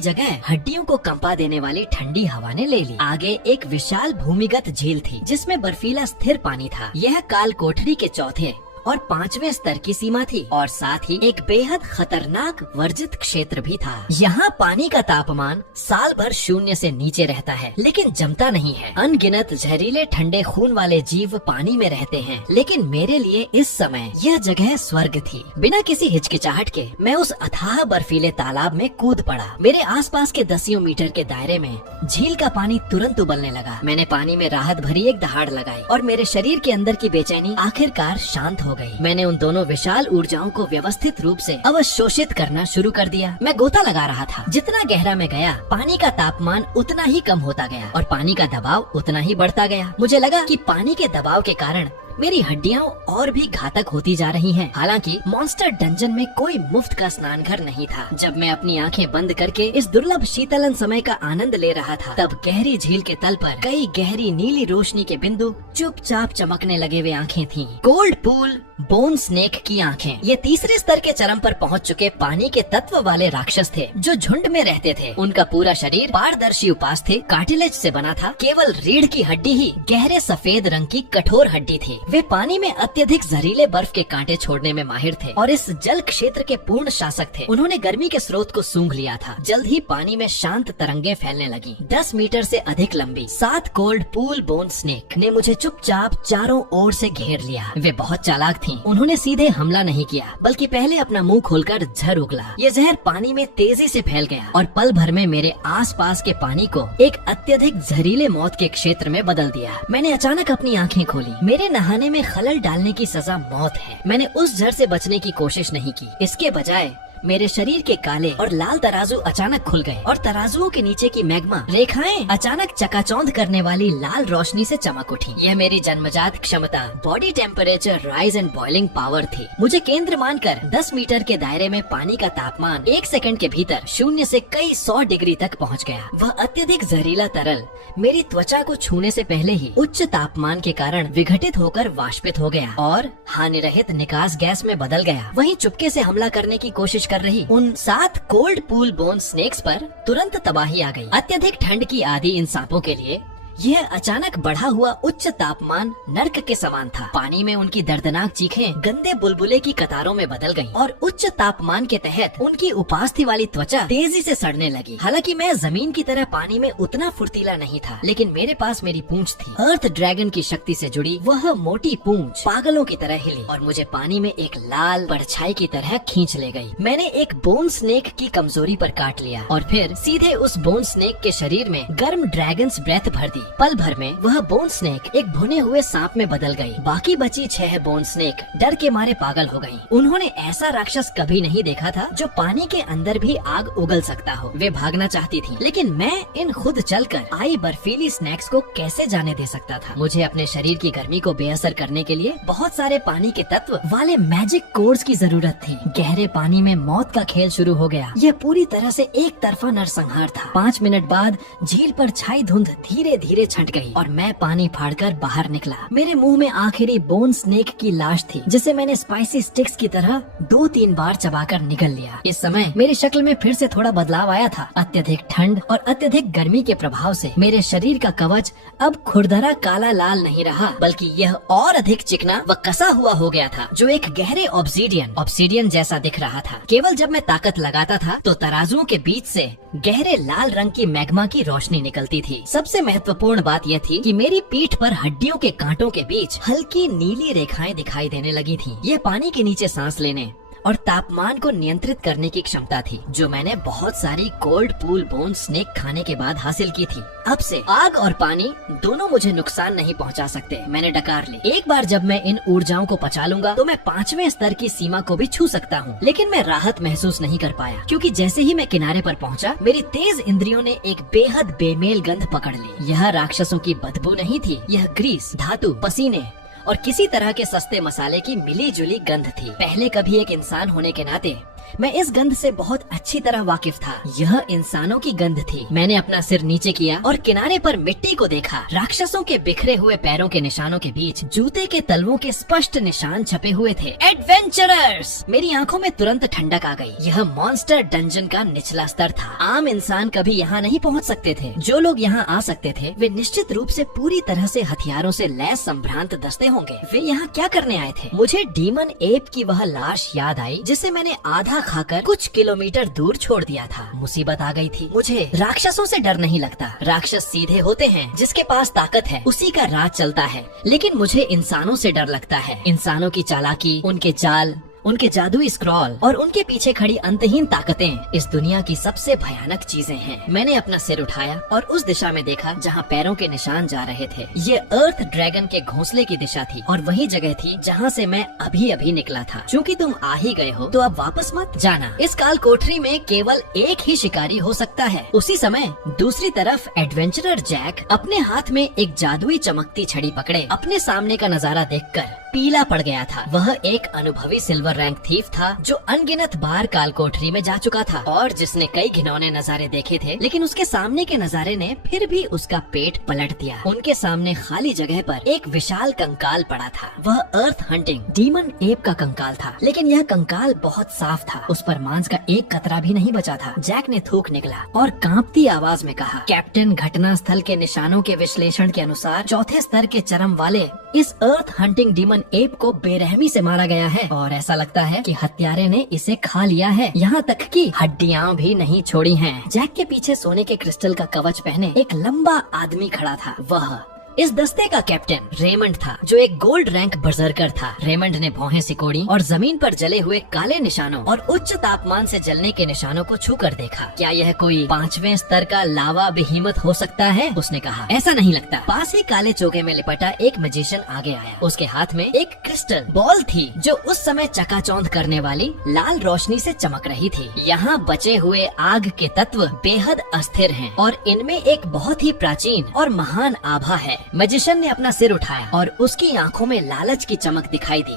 जगह हड्डियों को कंपा देने वाली ठंडी हवा ने ले ली। आगे एक विशाल भूमिगत झील थी जिसमें बर्फीला स्थिर पानी था। यह काल कोठरी के चौथे और 5वें स्तर की सीमा थी और साथ ही एक बेहद खतरनाक वर्जित क्षेत्र भी था। यहाँ पानी का तापमान साल भर 0 से नीचे रहता है, लेकिन जमता नहीं है। अनगिनत जहरीले ठंडे खून वाले जीव पानी में रहते हैं, लेकिन मेरे लिए इस समय यह जगह स्वर्ग थी। बिना किसी हिचकिचाहट के मैं उस अथाह बर्फीले तालाब में कूद पड़ा। मेरे आसपास के 10 मीटर के दायरे में झील का पानी तुरंत उबलने लगा। मैंने पानी में राहत भरी एक दहाड़ लगाई और मेरे शरीर के अंदर की बेचैनी आखिरकार शांत हो गई। मैंने उन दोनों विशाल ऊर्जाओं को व्यवस्थित रूप से अवशोषित करना शुरू कर दिया। मैं गोता लगा रहा था। जितना गहरा मैं गया, पानी का तापमान उतना ही कम होता गया और पानी का दबाव उतना ही बढ़ता गया। मुझे लगा कि पानी के दबाव के कारण मेरी हड्डियां और भी घातक होती जा रही हैं। हालांकि मॉन्स्टर डंजन में कोई मुफ्त का स्नान घर नहीं था। जब मैं अपनी आंखें बंद करके इस दुर्लभ शीतलन समय का आनंद ले रहा था, तब गहरी झील के तल पर कई गहरी नीली रोशनी के बिंदु चुपचाप चमकने लगे हुए आंखें थीं। कोल्ड पूल बोन स्नेक की आंखें। ये तीसरे स्तर के चरम पर पहुंच चुके पानी के तत्व वाले राक्षस थे जो झुंड में रहते थे। उनका पूरा शरीर पारदर्शी उपास थे, कार्टिलेज से बना था। केवल रीढ़ की हड्डी ही गहरे सफेद रंग की कठोर हड्डी थी। वे पानी में अत्यधिक जहरीले बर्फ के कांटे छोड़ने में माहिर थे और इस जल क्षेत्र के पूर्ण शासक थे। उन्होंने गर्मी के स्रोत को सूंघ लिया था। जल्द ही पानी में शांत तरंगे फैलने लगी। 10 मीटर से अधिक लंबी 7 कोल्ड पूल बोन स्नेक ने मुझे चुपचाप चारों ओर से घेर लिया। वे बहुत चालाक थीं। उन्होंने सीधे हमला नहीं किया, बल्कि पहले अपना मुंह खोलकर जहर उगला। ये जहर पानी में तेजी से फैल गया और पल भर में मेरे आसपास के पानी को एक अत्यधिक जहरीले मौत के क्षेत्र में बदल दिया। मैंने अचानक अपनी आंखें खोली। मेरे नहाने में खलल डालने की सजा मौत है। मैंने उस जहर से बचने की कोशिश नहीं की। इसके बजाय मेरे शरीर के काले और लाल तराजू अचानक खुल गए और तराजुओं के नीचे की मैग्मा रेखाएं अचानक चकाचौंध करने वाली लाल रोशनी से चमक उठी। यह मेरी जन्मजात क्षमता, body temperature rise and boiling power थी। मुझे केंद्र मानकर 10 मीटर के दायरे में पानी का तापमान 1 सेकंड के भीतर 0 से कई 100 डिग्री तक पहुंच गया। वह अत्यधिक जहरीला तरल मेरी त्वचा को छूने से पहले ही उच्च तापमान के कारण विघटित होकर वाष्पित हो गया और हानि रहित निकास गैस में बदल गया। वहीं चुपके से हमला करने की कोशिश कर रही उन 7 कोल्ड पूल बोन स्नेक्स पर तुरंत तबाही आ गई। अत्यधिक ठंड की आदि इन सांपों के लिए यह अचानक बढ़ा हुआ उच्च तापमान नर्क के समान था। पानी में उनकी दर्दनाक चीखें गंदे बुलबुले की कतारों में बदल गईं और उच्च तापमान के तहत उनकी उपास्थि वाली त्वचा तेजी से सड़ने लगी। हालांकि मैं जमीन की तरह पानी में उतना फुर्तीला नहीं था, लेकिन मेरे पास मेरी पूंछ थी। अर्थ ड्रैगन की शक्ति से जुड़ी वह मोटी पूंछ पागलों की तरह हिली और मुझे पानी में एक लाल परछाई की तरह खींच ले गई। मैंने एक बोन स्नेक की कमजोरी पर काट लिया और फिर सीधे उस बोन स्नेक के शरीर में गर्म ड्रैगन्स ब्रेथ भर दी। पल भर में वह बोन स्नेक एक भुने हुए सांप में बदल गई। बाकी बची 6 बोन स्नेक डर के मारे पागल हो गयी। उन्होंने ऐसा राक्षस कभी नहीं देखा था जो पानी के अंदर भी आग उगल सकता हो। वे भागना चाहती थी, लेकिन मैं इन खुद चलकर आई बर्फीली स्नैक्स को कैसे जाने दे सकता था। मुझे अपने शरीर की गर्मी को बेअसर करने के लिए बहुत सारे पानी के तत्व वाले मैजिक कोर्स की जरूरत थी। गहरे पानी में मौत का खेल शुरू हो गया। यह पूरी तरह से एक तरफा नरसंहार था। 5 मिनट बाद झील पर छाई धुंध धीरे धीरे छंट गई और मैं पानी फाड़कर बाहर निकला। मेरे मुंह में आखिरी बोन स्नेक की लाश थी, जिसे मैंने स्पाइसी स्टिक्स की तरह 2-3 बार चबाकर निगल लिया। इस समय मेरी शक्ल में फिर से थोड़ा बदलाव आया था। अत्यधिक ठंड और अत्यधिक गर्मी के प्रभाव से मेरे शरीर का कवच अब खुरदरा काला लाल नहीं रहा, बल्कि यह और अधिक चिकना व कसा हुआ हो गया था, जो एक गहरे ऑब्सीडियन जैसा दिख रहा था। केवल जब मैं ताकत लगाता था तो तराजुओं के बीच से गहरे लाल रंग की मैग्मा की रोशनी निकलती थी। सबसे महत्वपूर्ण बात यह थी कि मेरी पीठ पर हड्डियों के कांटों के बीच हल्की नीली रेखाएं दिखाई देने लगी थी। यह पानी के नीचे सांस लेने और तापमान को नियंत्रित करने की क्षमता थी, जो मैंने बहुत सारी कोल्ड पूल बोन स्नेक खाने के बाद हासिल की थी। अब से आग और पानी दोनों मुझे नुकसान नहीं पहुंचा सकते, मैंने डकार ली। एक बार जब मैं इन ऊर्जाओं को पचा लूंगा तो मैं 5वें स्तर की सीमा को भी छू सकता हूँ। लेकिन मैं राहत महसूस नहीं कर पाया, क्योंकि जैसे ही मैं किनारे पर पहुंचा, मेरी तेज इंद्रियों ने एक बेहद बेमेल गंध पकड़ ली। यह राक्षसों की बदबू नहीं थी, यह ग्रीस, धातु, पसीने और किसी तरह के सस्ते मसाले की मिली जुली गंध थी। पहले कभी एक इंसान होने के नाते मैं इस गंध से बहुत अच्छी तरह वाकिफ था। यह इंसानों की गंध थी। मैंने अपना सिर नीचे किया और किनारे पर मिट्टी को देखा। राक्षसों के बिखरे हुए पैरों के निशानों के बीच जूते के तलवों के स्पष्ट निशान छपे हुए थे। एडवेंचरर्स! मेरी आंखों में तुरंत ठंडक आ गई। यह मॉन्स्टर डंजन का निचला स्तर था। आम इंसान कभी यहाँ नहीं पहुँच सकते थे। जो लोग यहाँ आ सकते थे वे निश्चित रूप से पूरी तरह से हथियारों से लैस संभ्रांत दस्ते होंगे। वे यहाँ क्या करने आए थे? मुझे डीमन एप की वह लाश याद आई जिसे मैंने आधा खाकर कुछ किलोमीटर दूर छोड़ दिया था। मुसीबत आ गई थी। मुझे राक्षसों से डर नहीं लगता। राक्षस सीधे होते हैं, जिसके पास ताकत है उसी का राज चलता है। लेकिन मुझे इंसानों से डर लगता है। इंसानों की चालाकी, उनके चाल, उनके जादुई स्क्रॉल और उनके पीछे खड़ी अंतहीन ताकतें इस दुनिया की सबसे भयानक चीजें हैं। मैंने अपना सिर उठाया और उस दिशा में देखा जहाँ पैरों के निशान जा रहे थे। ये अर्थ ड्रैगन के घोंसले की दिशा थी और वही जगह थी जहाँ से मैं अभी अभी निकला था। चूँकि तुम आ ही गए हो तो अब वापस मत जाना। इस काल कोठरी में केवल एक ही शिकारी हो सकता है। उसी समय दूसरी तरफ एडवेंचरर जैक अपने हाथ में एक जादुई चमकती छड़ी पकड़े अपने सामने का नजारा देखकर पीला पड़ गया था। वह एक अनुभवी सिल्वर रैंक थीफ था जो अनगिनत बार काल कोठरी में जा चुका था और जिसने कई घिनौने नजारे देखे थे, लेकिन उसके सामने के नजारे ने फिर भी उसका पेट पलट दिया। उनके सामने खाली जगह पर एक विशाल कंकाल पड़ा था। वह अर्थ हंटिंग डीमन एप का कंकाल था, लेकिन यह कंकाल बहुत साफ था। उस पर मांस का एक कतरा भी नहीं बचा था। जैक ने थूक निकला और कांपती आवाज में कहा, कैप्टन, घटना स्थल के निशानों के विश्लेषण के अनुसार 4थे स्तर के चरम वाले इस अर्थ हंटिंग डीमन एप को बेरहमी से मारा गया है और ऐसा लगता है कि हत्यारे ने इसे खा लिया है, यहाँ तक कि हड्डियां भी नहीं छोड़ी हैं। जैक के पीछे सोने के क्रिस्टल का कवच पहने एक लंबा आदमी खड़ा था। वह इस दस्ते का कैप्टन रेमंड था, जो एक गोल्ड रैंक बर्जर्कर था। रेमंड ने भौहें सिकोड़ी और जमीन पर जले हुए काले निशानों और उच्च तापमान से जलने के निशानों को छूकर देखा। क्या यह कोई 5वें स्तर का लावा बेहीमत हो सकता है? उसने कहा। ऐसा नहीं लगता। पास ही काले चोगे में लिपटा एक मैजिशियन आगे आया। उसके हाथ में एक क्रिस्टल बॉल थी जो उस समय चकाचौंध करने वाली लाल रोशनी से चमक रही थी। यहाँ बचे हुए आग के तत्व बेहद अस्थिर हैं और इनमें एक बहुत ही प्राचीन और महान आभा है। मैजिशियन ने अपना सिर उठाया और उसकी आंखों में लालच की चमक दिखाई दी।